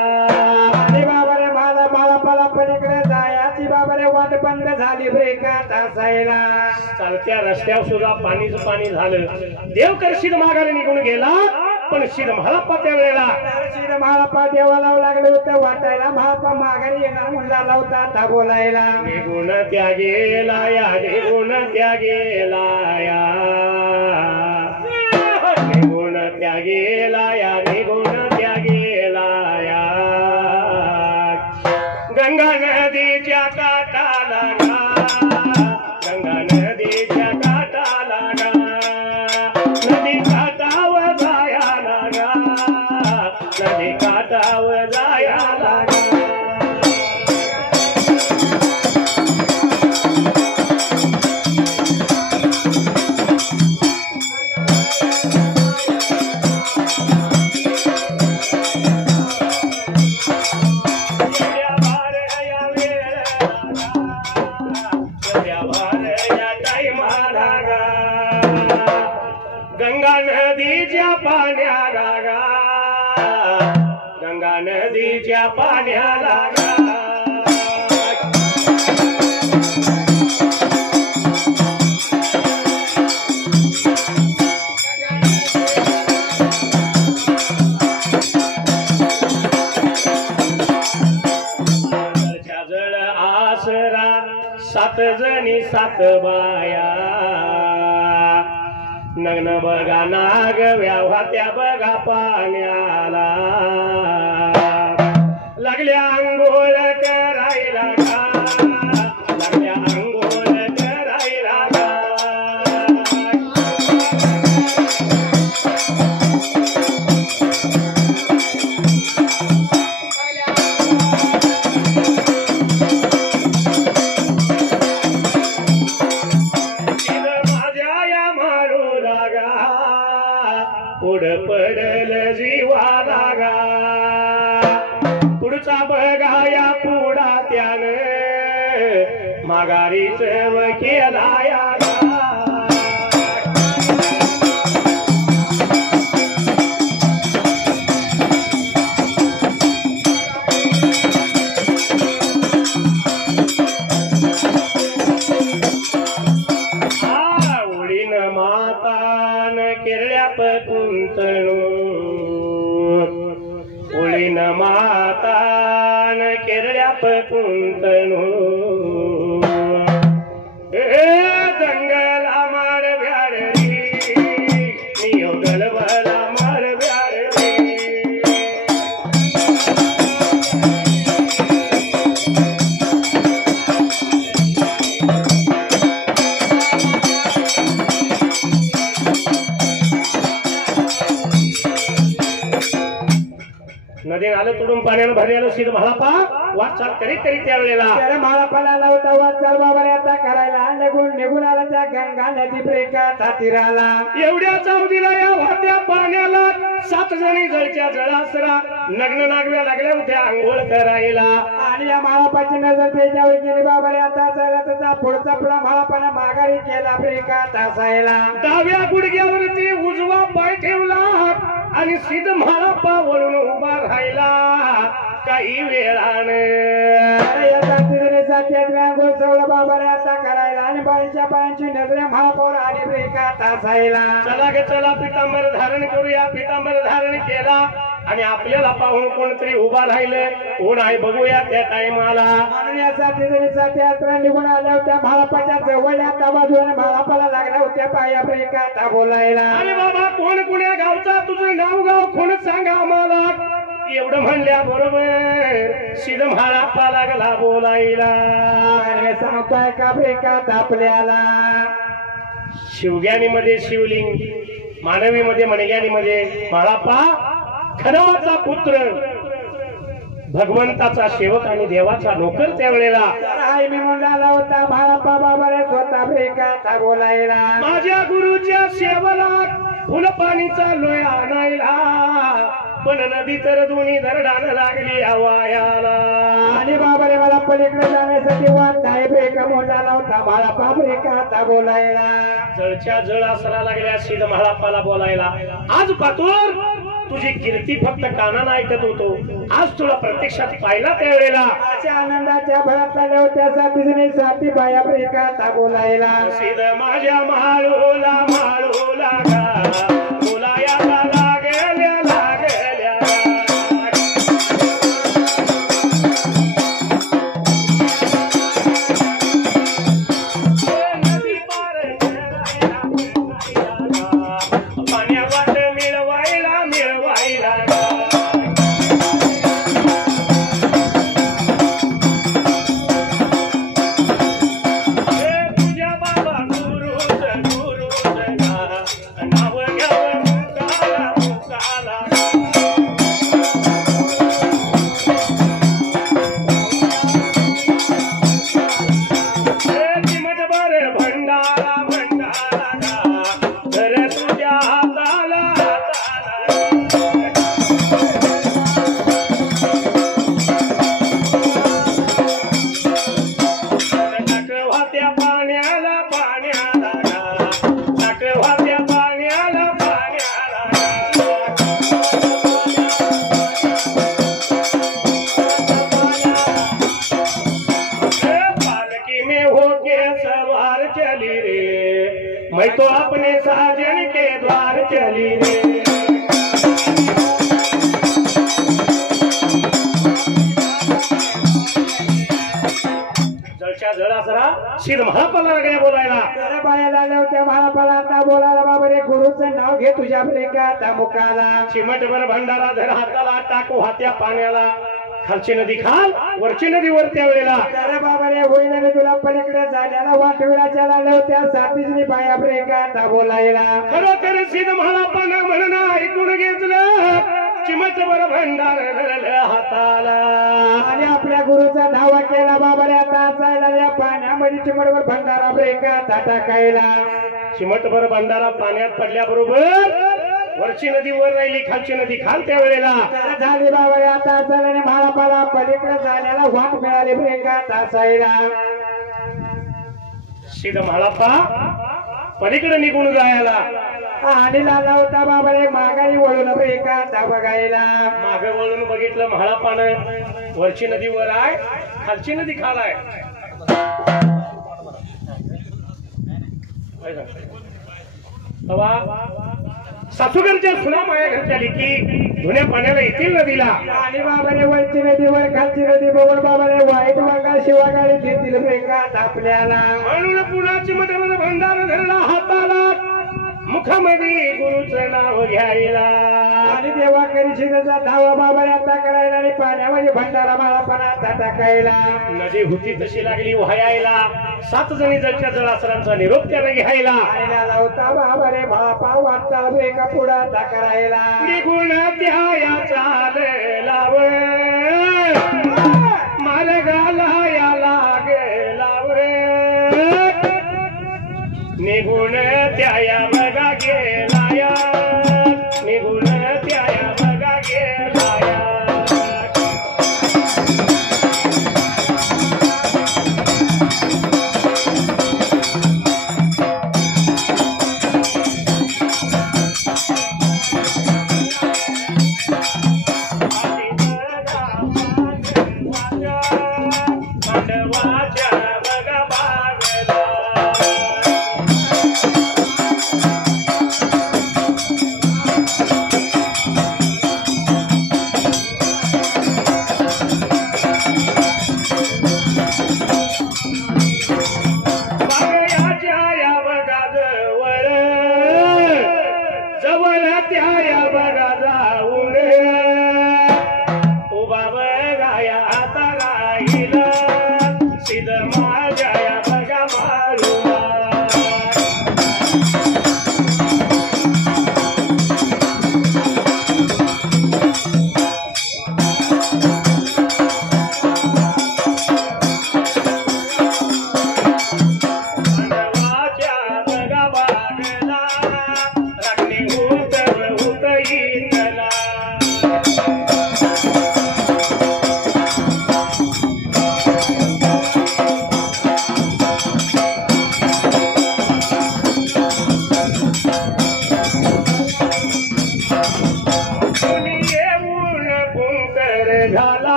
आणि बाबा रे मला मला पलीकडे जायची बाबा रे वाट बंद झाली ब्रेकात असायला चालत्या रस्त्यावर सुद्धा पाणीच पाणी झालं देव कर्षित माघारी निघून गेला पण शिर म्हाळाप्पा त्या वेळेला शिर म्हाळाप्पा देवाला लागलं होतं वाटायला म्हाळाप्पा माघारी येणार म्हणला होता आता बोलायला निघून त्या गेला या निघून त्या गेला या निघून त्या गेला या निघून त्या गेला या गंगा नदीच्या काठाला गंगा नदीच्या काठाला नदी काठावर जायला नदी काठावर जायला गंगा नदीच्या पाण्याला गंगा नदीच्या पाण्याला जळ आसरा सात जणी सात बाया नग्न बघा नाग व्याव्हात्या बघा पाण्याला लागल्या अंघोळ करायला लागल्या अंघोळ करायला पुढं पडल जीवा लागा पुढचा बघा या पुढा त्यानं माघारीच केला या उळीन मातान केरळ्या पकुंतणू दंगला मार भ्यारी नियोगल भला मार भ्यारी नदी आलं तुडून पाण्यानं भरलेलं सिद्ध म्हाळाप्पा वाटचाल करीत करीत त्यावेळेला त्याला म्हाळाप्पाला लावता वाटचाल बाबा रे आता करायला निघून आला त्या गंगा नदी ब्रेकात तीराला एवढ्या चावडीला या वाहत्या पाण्याला सात जणी जळच्या जळासरा नग्न नागव्या लागल्या होत्या आंघोळ करायला आणि या म्हाळाप्पाची नजर त्याच्यावर गेली बाबा रे आता त्याचा पुढचा पुढा म्हाळाप्पानं माघारी केला ब्रेकात असायला डाव्या गुडघ्यावरती उजवा पाय ठेवला आणि सिद्ध म्हाळाप्पा वळून उभा राहिला काही वेळानं बाबा रे आता करायला आणि बाईच्या पायांची नजरे म्हाळाप्पावर आली ब्रेकात असायला चला ग चला पितांबर धारण करूया पितांबर धारण केला आणि आपल्याला पाहून कोणतरी उभा राहिले कोण आहे बघूया त्या टाइमाला म्हणून यासाठी जरी यात्रा निघून आल्या होत्या भाळापाच्या जवळ आता बाजूने भाळापाला लागल्या होत्या पायावर एका बोलायला अरे बाबा कोण कुण्या गावचा तुझं नाव गाव कोण सांगा आम्हाला एवढं म्हणल्या बरोबर सिद्ध म्हाळापा लागला बोलायला सांगतोय का ब्रेकात आपल्याला शिवग्यानीमध्ये शिवलिंग मानवीमध्ये मणग्यानीमध्ये म्हाळापा खरवाचा पुत्र भगवंताचा सेवक आणि देवाचा नोकर त्यावेळेला आई मी म्हणाला होता भाळापा बाबा रे स्वतः ब्रेकात बोलायला माझ्या गुरुच्या सेवला फुलपाणीचा लोय आणायला पण नदी तर दोन्ही दरडान लागली हवायाला आणि बाबा रे मला पलीकडे जाण्यासाठी वाट आहे ब्रेका मोडाला होता भाळापा ब्रेकात बोलायला जळच्या जळ असला लागल्या सिद्ध म्हाळापाला बोलायला आज पातूर तुझी कीर्ती फक्त कानानं ऐकत होतो आज तुला प्रत्यक्षात पाहिला त्यावेळेला आनंदाच्या भरात आल्या होत्या साथी बाया ब्रेकात बोलायला सिद्ध माझ्या म्हाळूला म्हाळूला गा बोलायाला लागल्या लागल्या नदी पार पाण्या वाट मिळवायला मिळवायला तुझ्या बाबा गुरुच गुरुच नाव घ्यावं मुकाला मुकाला चिमटभर भंडारा भंडारा तर तुझ्या हाताला टाकवात्या पाण्याला पाण्याला टाकवात्या पाण्याला पाण्याला पालकी में होके सवार चली रे मैं तो अपने साजन के द्वार चली रे जळच्या जळासरा सिद्ध म्हाळापाला लागल्या बोलायला बाया आल्या होत्या भाळापाला आता बोलायला बाबा रे गुरुचं नाव घे तुझ्या ब्रेकात मुकाला चिमटभर भंडारा धर हाताला टाकू हात्या पाण्याला खालची नदी खाल वरची नदी वर त्यावेळेला अरे बाबा रे होईना तुला पलीकडे झाल्याला वाटविळाच्या आल्या होत्या साथीजनी बाया ब्रेकात बोलायला खरोखर सिद्ध म्हाळापानं म्हणणं ऐकून घेतलं चिमटभर भंडार धरलं हाताला आणि आपल्या गुरुचा धावा केला बाबा रे आता असायला या पाण्यामध्ये चिमटभर भंडारा ब्रेकात टाकायला चिमटभर भंडारा पाण्यात पडल्याबरोबर वरची नदी वर राहिली खालची नदी खाल त्यावेळेला झाली बाबा रे आता असायला भाळापाला पलीकडे झाल्याला वाट मिळाली ब्रेकात असायला सिद्ध म्हाळापा पलीकडे निघून जायला आणि लाला होता बाबा रे मागाई वळून ब्रेकात बघायला मागे वळून बघितलं म्हाळापानं वरची नदी वर आहे खालची नदी खाल आहे सासूगरच्या सुना माया घरच्या लेकी धुण्या पाण्याला येतील नदीला आणि बाबा रे वरची नदी वर खालची नदी बघून बाबा रे वाईट वागा शिवागाडी देतील ब्रेकात आपल्याला म्हणून पुण्याची मध्ये भंडार धरला हाताला मुखामध्ये गुरुचं नाव घ्यायला आणि देवा करीशीचा धावा बाबा रे आता करायला आणि पाण्यामध्ये भंडारा माळापणा टाकायला नदी होती तशी लागली वाहायला 7 जणी जळच्या जळासरांचा निरोप त्याला घ्यायला आणि लाला होता बाबा रे भापा वाटता ब्रेका पुढा करायला निघून त्या चाल लाव मार्गाला या लागलाव निघून त्या बघा गेलाया निघून त्या बघा गेलाया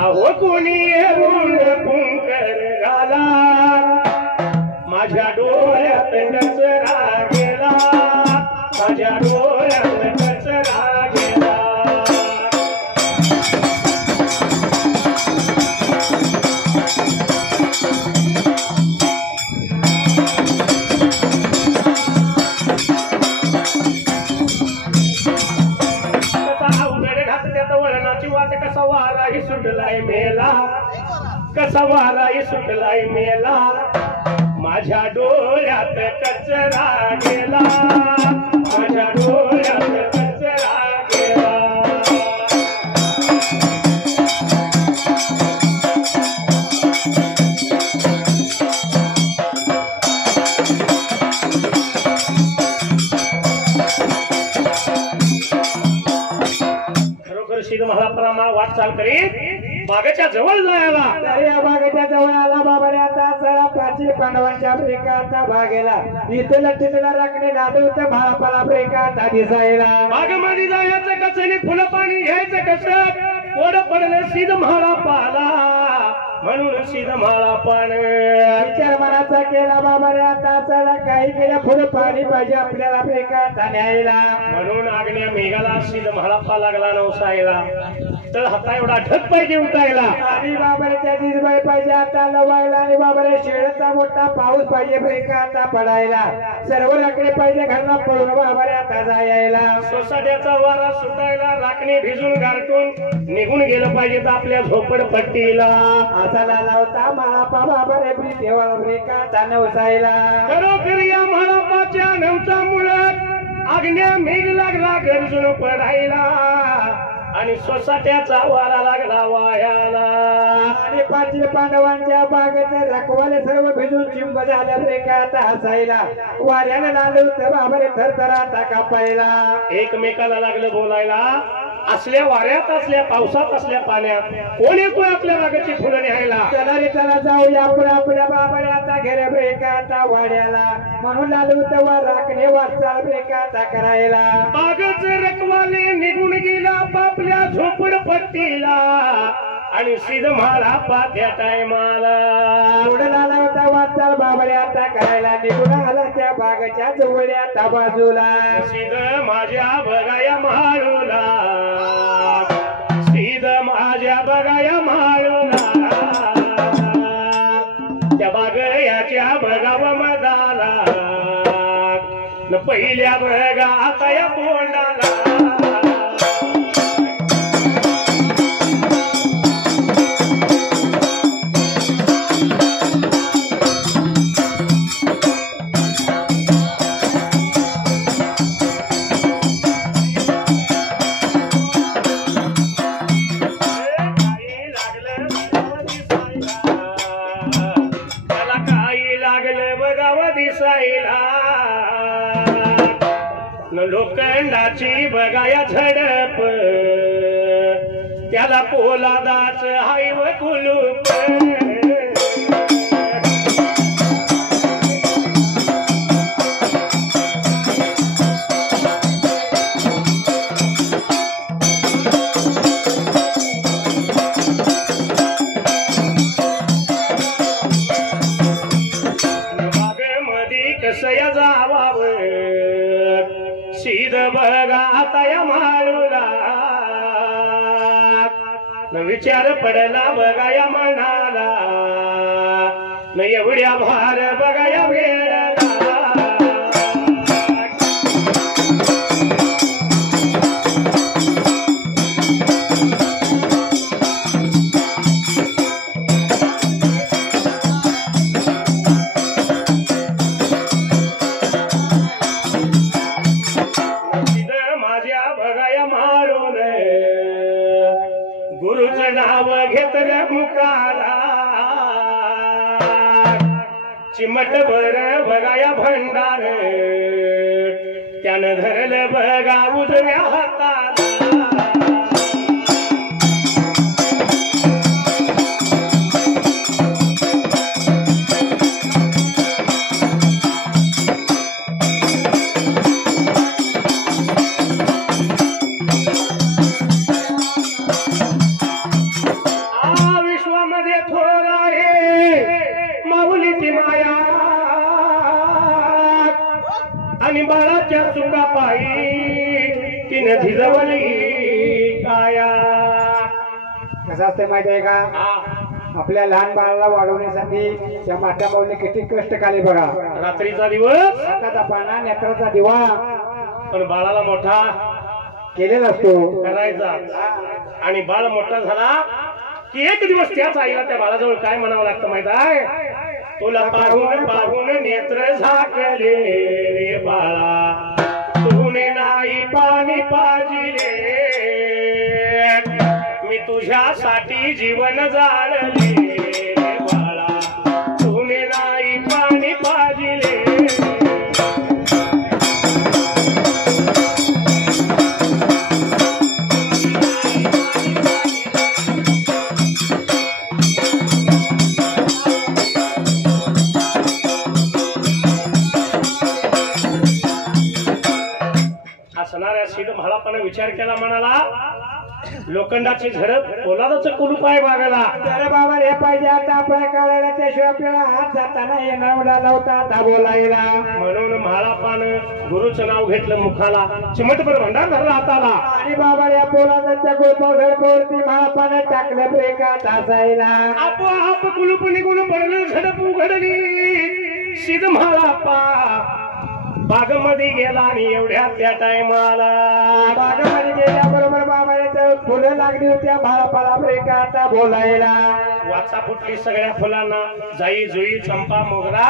अहो कोणी येऊन पुंकर घाला माझ्या डोळ्यात कचरा गेला माझ्या डोळ्यात कचरा गेला कसा अवघड घात त्यात वळणाची वाट कसा वाराही सुटलाय मेला कसा वाराही सुटलाय मेला माझ्या डोळ्यात कचरा गेला माझ्या डोळ्यात कचरा गेला खरोखर श्री महाराज वाटचाल करीत बागेच्या जवळ जायला तर या बागेच्या जवळ आला बाबा रे आता चला प्राचीन पांडवांच्या ब्रेकाचा भागेला इथे लट्टीला राखणे लादवत महापाला ब्रेकाचा दिसायला बागेमध्ये जायचं कसं आणि फुलं पाणी घ्यायचं कसं कोड पडलं सीध म्हाला पाला म्हणून सीध म्हाला पान विचार मनाचा केला बाबा रे आता चला काही केल्या फुलं पाणी पाहिजे आपल्याला ब्रेकाचा न्यायला म्हणून आग्न्या मेघाला सीध म्हाला पा लागला नवसायला तर हाता एवढा ढग पाहिजे उठायला आणि बाबऱ्याच्या दिसबाई पाहिजे आता लवायला आणि बाबऱ्या शेळचा मोठा पाऊस पाहिजे ब्रेकाचा पडायला सर्व राखणे पाहिजे घरला पडून बाबऱ्या आता जायला सोसाट्याचा वारा सुटायला राखणे भिजून गारटून निघून गेलं पाहिजे आपल्या झोपडपट्टीला असा लावता महापा बाबरे तेव्हा ब्रेकाचा नवसायला खरोखर या महापाच्या नवचा मुळात आग्न्या मेघ लागला गरजून पडायला आणि सोसाट्याचा वारा लागला वायाला आणि पाचील पांडवांच्या बागेचे रखवाले सर्व भिजून चिंब झाल्या ब्रेकाचा हसायला वाऱ्याला लाल होतं बाबरे थरथराचा कापायला एकमेकाला लागलं बोलायला असल्या वाऱ्यात असल्या पावसात असल्या पाण्यात कोण येतोय आपल्या बागेची फुलं न्यायला चला रे चला जाऊया आपण आपल्या बाबरे आता घेरे ब्रेकाचा वाड्याला म्हणून लाल होतं वा राखणे वाटचाल ब्रेकाचा करायला बागच रखवाले निघून गेला आपल्या झोपडपट्टीला आणि सीध म्हाला पात्या टायमाला पुढे लाला होता वाटचाल बाबरे आता करायला निघून आला त्या बागेच्या जवळ्या त्या बाजूला सीध माझ्या बगाया म्हाळूला सीध माझ्या बगाया म्हाळूला त्या बागयाच्या बगाव मदाला न पहिल्या बगा आता या तोंडाला लोखंडाची बगाया झडप त्याला पोलादाच हायव कुलूप बागेमध्ये कसया जावावं सीध बघा आता या म्हाळूला न विचार पडला बघा या मनाला न एवढ्या भार बघा या वेळाला गुरुचं नाव घेतलं मुकाला चिमट बर बघाया भंडार त्यानं धरलं बघा उजव्या हाताला कसं असते माहिती आहे का? हा आपल्या लहान बाळाला वाढवण्यासाठी त्या माता भाऊने किती कष्ट काढले बघा. रात्रीचा दिवस हाताचा पाना नेत्राचा दिवा पण बाळाला मोठा केलेला असतो करायचा. आणि बाळ मोठा झाला की एक दिवस त्याच आईला त्या बाळाजवळ काय म्हणावं लागतं माहित आहे? तुला पाहून पाहून नेत्र झाकले रे बाळा, तुने नाही पाणी पाजिले, मी तुझ्यासाठी जीवन जाळले रे बाळा, तुने नाही पाणी पाजिले. असणाऱ्या सिद्ध म्हाळापाने विचार केला, म्हणाला लोखंडाची झडप पोलादाचं कुलूप आहे बागाला. अरे बाबा हे पाहिजे आता आपल्या काढायला, त्याशिवाय आपल्याला हात जाताना येणार लावता बोलायला. म्हणून म्हाळापानं गुरुचं नाव घेतलं मुखाला, चिमटभर भंडार धरला हाताला. आणि बाबा या पोलादाच्या गोपाव झडपावरती महापाने टाकलं ब्रेकात असायला. आपोआप कुलूप निघून पडलं, झडप उघडली. सिद्ध म्हाळापा बागमध्ये गेला आणि एवढ्या त्या टायमाला बागामध्ये गेल्याबरोबर बाबाने फुलं लागली होत्या महापाला ब्रेकात बोलायला. वाचा फुटली सगळ्या फुलांना, जाई जुई चंपा मोगरा.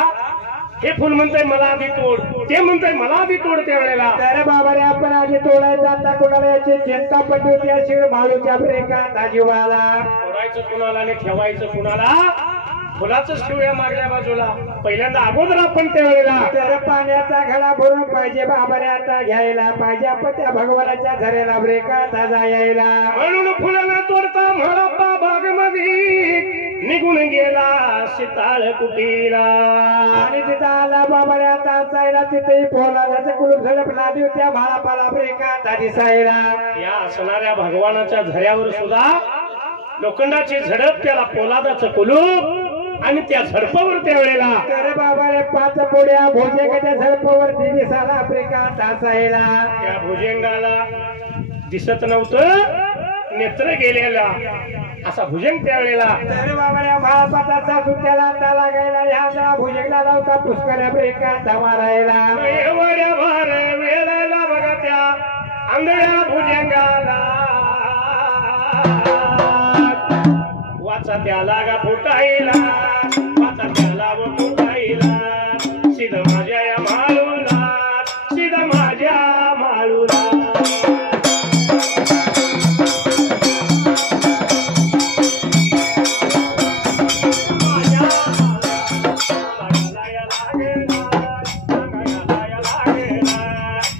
हे फुल म्हणतंय मला आधी तोड, ते म्हणतंय मला आधी तोड. त्यावेळेला तर बाबाने आपण आधी तोडायचं, आता कोणाला याची चिंता पडली होती अशी माळूच्या ब्रेकात जीवाला. तोडायचं कुणाला आणि ठेवायचं कुणाला? फुलाचंच ठेवूया मागल्या बाजूला. पहिल्यांदा अगोदर आपण त्यावेळेला तर पाण्याचा घडा भरून पाहिजे बाबाने आता घ्यायला पाहिजे आपण त्या भगवानाच्या झरेला ब्रेकात जायला. म्हणून फुलांना तोडता म्हाळापा बागमध्ये निघून गेला सीताळ कुटीला. आणि तिथं आला बाबाने आता जायला, तिथे पोलादाचं कुलूप झडप लागली होत्या महापाला ब्रेकात दिसायला. या असणाऱ्या भगवानाच्या झऱ्यावर सुद्धा लोखंडाची झडप, त्याला पोलादाचं कुलूप आणि त्या झडपावर त्यावेळेला तर बाबाने 5 पोड्या भोजेच्या झडपावरती दिसाला ब्रेकात असायला. त्या भुजंगाला दिसत नव्हतं, नेत्र गेलेला असा भुजंग त्यावेळेला. तर बाबाने महापाचा सासू त्याला ताला गायला, ह्या भुजंगला लावता पुष्कळ्या ब्रेकात मारायला. एवढ्या भार वेळायला बघा त्या आंधळ्या भुजंगाला, वाचा त्याला गा फुटायला, वाचा त्याला व फुटायला. सिद्ध माझ्या या माळूला, सिद्ध माझ्या माळूला.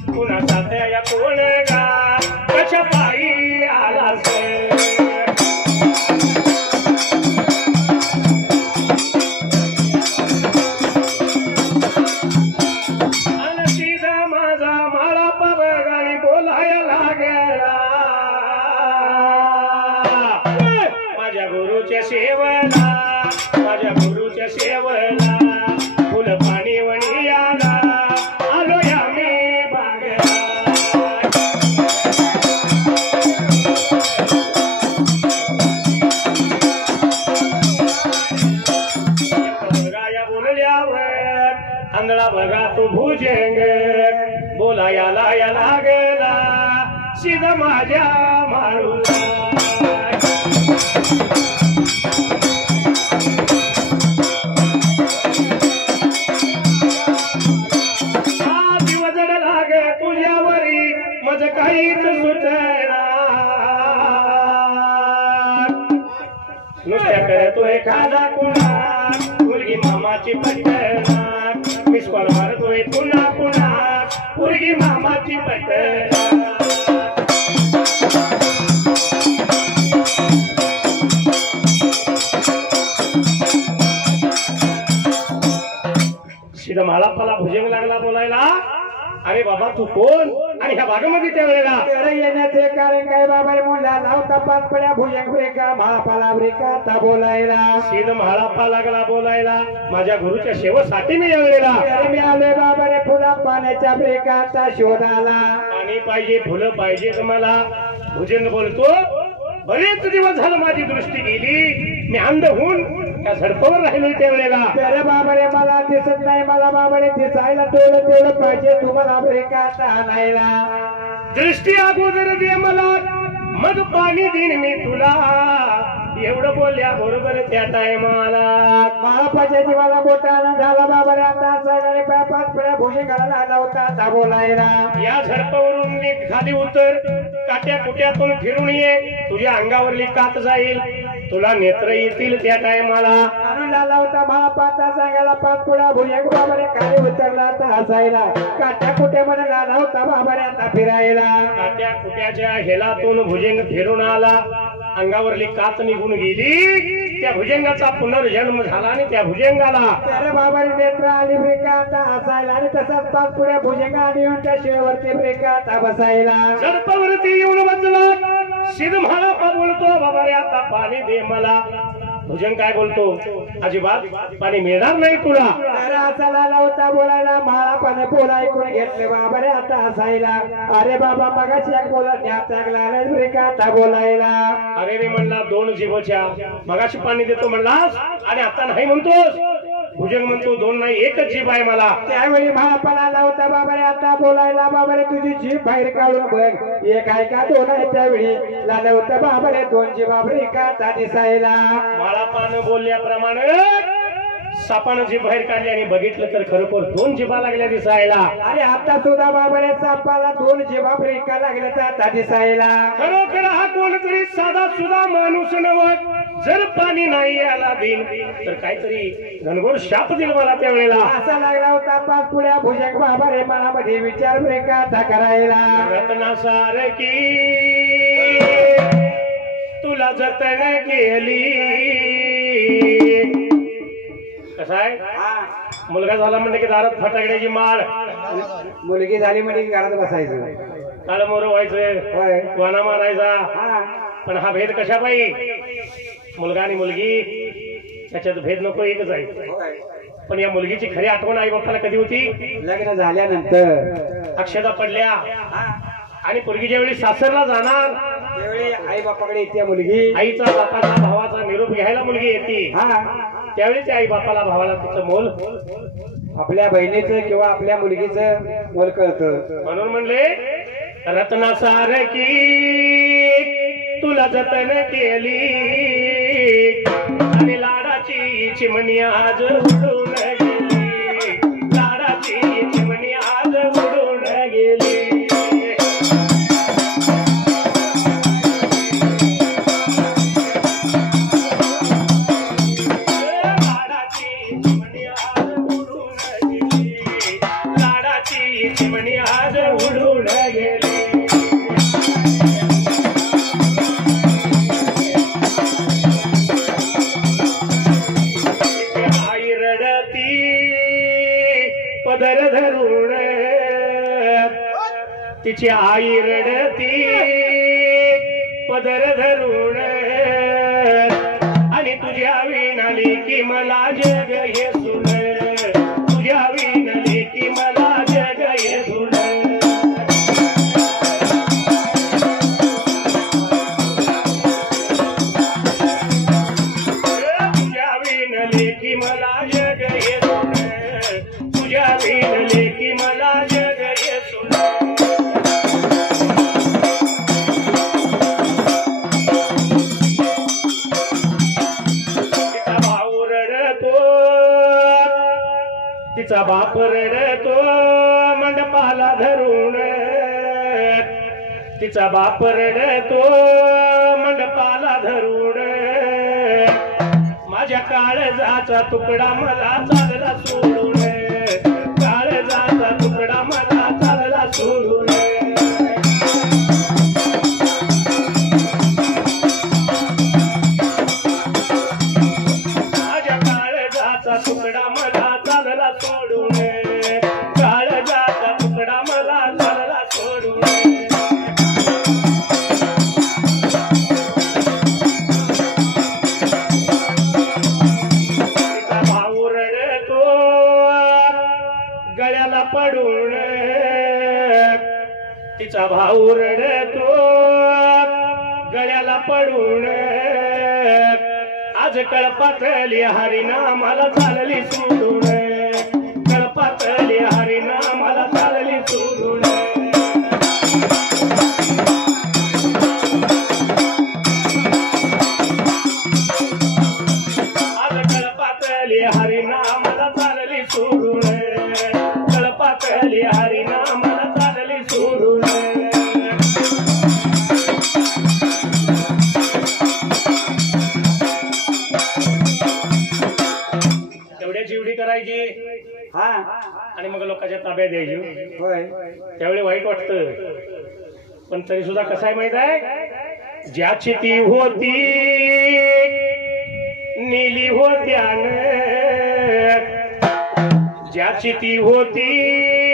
कुणाचा त्या कोण गा कशा पायी आला सेवला, माझ्या गुरुच्या सेवला. फुल पाणी वणी आला, आलो या मी बागेला. बघाया बोलल्यावर आंधळा बघा तू भुजंग, बोलायला या लागला सिद्ध माझ्या माळूला. काहीच सुचना, नुसत्या करतोय खादा कुणा, मुलगी मामाची पटना. मिस कॉल मारतोय पुन्हा पुन्हा, मुलगी मामाची पटना. सिद्ध म्हाळापाला भुजंग लागला बोलायला, अरे बाबा तू कोण आणि ह्या भागामध्ये त्यावेळेला येण्याचे कारण काय बाबा मुला लावता 5 पड्या भुजंग ब्रेका महापाला ब्रेका बोलायला. सिद्ध म्हाळापा लागला बोलायला, माझ्या गुरुच्या सेवेसाठी मी यावेळेला मी आले बाबा रे फुला पाण्याच्या ब्रेकाचा शोधाला. पाणी पाहिजे, फुलं पाहिजे तुम्हाला. भुजंग बोलतो बरेच दिवस झालं माझी दृष्टी गेली, मी अंध होऊन त्या झडपावर राहिलो त्यावेळेला. अरे बाबा रे मला दिसत नाही, मला बाबा रे दिसायला तेवढं पाहिजे तुम्हाला ब्रेकात आणायला. दृष्टी अगोदर दे मला, मग पाणी देईन मी तुला. एवढं बोलल्या बरोबर त्या टायमाला महापाच्या जीवाला मोठा आनंद झाला. बाबा रे आता सगळे पाच पिढ्या भोजन घालायला आला होता आता बोलायला. या झडपावरून नीट खाली उतर, काट्या कुट्यातून फिरून ये, तुझ्या अंगावरली कात जाईल, तुला नेत्र येतील त्या टायमाला. आनंद आला होता महापाता सांगायला. पाच पुढ्या भोजन बाबा रे खाली उतरला आता हसायला. काट्या कुट्यामध्ये आला होता बाबा रे आता फिरायला. काट्या कुट्याच्या हेलातून भुजंग फिरून आला, अंगावरली कात निघून गेली. त्या भुजंगाचा पुनर्जन्म झाला आणि त्या भुजंगाला अरे बाबा रे नेत्र आली ब्रेका आता हसायला. आणि तसाच पाच पुढ्या भुजंग आली येऊन त्या शिळेवरती ब्रेका आता बसायला. झडपावरती येऊन बसला. सिद्ध म्हाला बोलतो, बाबा रे आता पाणी दे मला. भुजंग काय बोलतो, अजिबात पाणी मिळणार नाही तुला. अरे असा लाला होता बोलायला. म्हाला पाणी बोला ऐकून घेतले बाबा रे आता हसायला. अरे बाबा मगाशी एक बोला लागला ब्रेका आता बोलायला. अरे रे म्हणला दोन जीवच्या, मगाशी पाणी देतो म्हणलास आणि आता नाही म्हणतोस. भुजंग म्हणतो दोन नाही एकच जीभ आहे मला. त्यावेळी महापणा आला होता बाबा रे आता बोलायला. बाबा रे तुझी जीभ बाहेर काढून बघ, एक आहे का दोन आहे. त्यावेळी लाला होता बाबा रे दोन जीभ बाबरे का आता दिसायला. माळापान बोलल्याप्रमाणे सापानं जीभ बाहेर काढली आणि बघितलं तर खरोखर दोन जिभा लागल्या दिसायला. अरे आता सुद्धा बाबा रे सापाला दोन जीभ बाबरे का लागल्या तर आता दिसायला. खरोखर हा कोणतरी साधा सुद्धा माणूस नव्हत. जर पाणी नाही याला देईन तर काहीतरी घनघोर शाप दिल मला त्यावेळेला. असा लागला होता पाच पुढ्या भुजंग बाबा रे मनामध्ये विचार ब्रेका आता करायला. रत्नासारखी तुला जतन केली. कसं आहे, मुलगा झाला म्हणजे की दारात फटाकड्याची माळ, मुलगी झाली म्हणजे घरात बसायचं, काळ मोर व्हायचं, वाना मारायचा. पण हा भेद कशा पायी, मुलगा आणि मुलगी त्याच्यात भेद नको, एकच आहे. पण या मुलगीची खरी आठवण आई बापाला कधी होती, लग्न झाल्यानंतर. अक्षता पडल्या आणि पोरगी ज्यावेळी सासरला जाणार त्यावेळी आई बापाकडे येते मुलगी. आईचा बापाचा भावाचा निरोप घ्यायला मुलगी येते. त्यावेळी त्या आई बापाला भावाला तिचं मोल, आपल्या बहिणीचं किंवा आपल्या मुलगीचं मोल कळतं. म्हणून म्हणले रत्नासारखी तुला जतन केली आणि लाडाची चिमणी आज उडून गेली. लाडाची चिमणी आज उडून गेली. चिमणी आज उडून गेली. आई रडती पदर धरून, तिची आई रडती पदर धरून, आणि तुझ्या विणाली की मला जग हे सुन, तुझ्या विणाली की मला जग हे सुन. तुझ्या विणाली की मला जग हे सुन, तुझ्या विणाली की मला जग हे सुन. तिचा बाप रडतो मंडपाला धरून, तिचा बाप रडतो मंडपाला धरून, माझ्या काळजाचा तुकडा मला चालला सोडून, काळजाचा तुकडा मला चालला सोडून. माझ्या काळजाचा तुकडा मला चालला सोडून, काळजाचा तुकडा मला चालला सोडून. तिचा भाऊ रडतो गळ्याला पडून, तिचा भाऊ रडतो गळ्याला पडून आज कळपातली हरिनामाला चालली सोडून कळपातली हरिनामाला चालली सोडून आज कळपातली हरिनामाला चालली सोडून कळपातली हरिनामाला चालली सोडून चिवडी करायची हा आणि मग लोकांच्या ताब्यात द्यायची होय त्यावेळी वाईट वाटतं पण तरी सुद्धा कसं आहे माहित आहे ज्याची ती होती नेली होत्यान ज्याची ती होती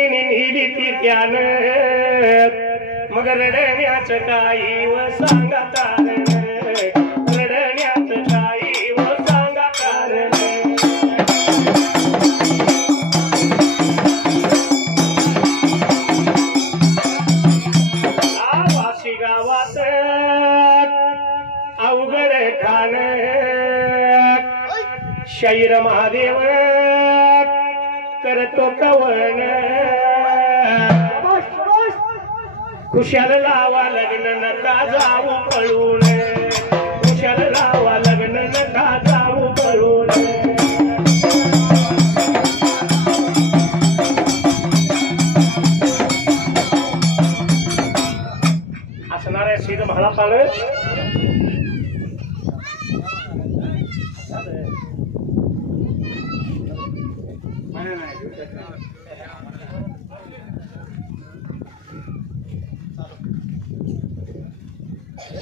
नेली ती त्यान मग रडण्याच काही व सांगा कारण रडण्याच काही व सांगा कारण गावात अवघड खान शैर महादेव करतो कवन खुशाल लावा लग्न नका जाऊ पळून खुशाल लावा लग्न नका जाऊ पळून असणाऱ्या सीध म्हाला पाळ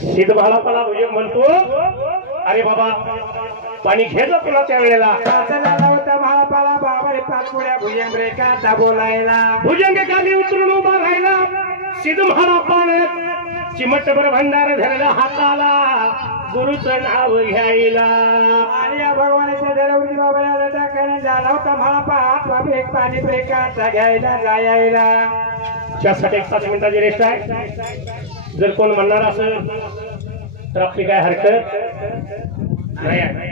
सीध म्हाला पाला भुजंग म्हणतो अरे बाबा पाणी घेतलं पुन्हा त्या वेळेला होता महापाला बाबा पाच पुढ्या भुजंग रेखा बोलायला भुजंग खाली उतरून उभा राहिला सीध म्हाला पाण्यात चिमटभर भंडार धरला हाताला गुरुचं नाव घ्यायला आणि या भगवानाच्या दरवरी बाबाला टाकाने झाला होता महापात बाबा एक पाणी ब्रेकाचा घ्यायला जायला त्यासाठी 1 मिनिटाची रेस्ट आहे जर कोण म्हणणार असेल तर आपली काय हरकत नाही आहे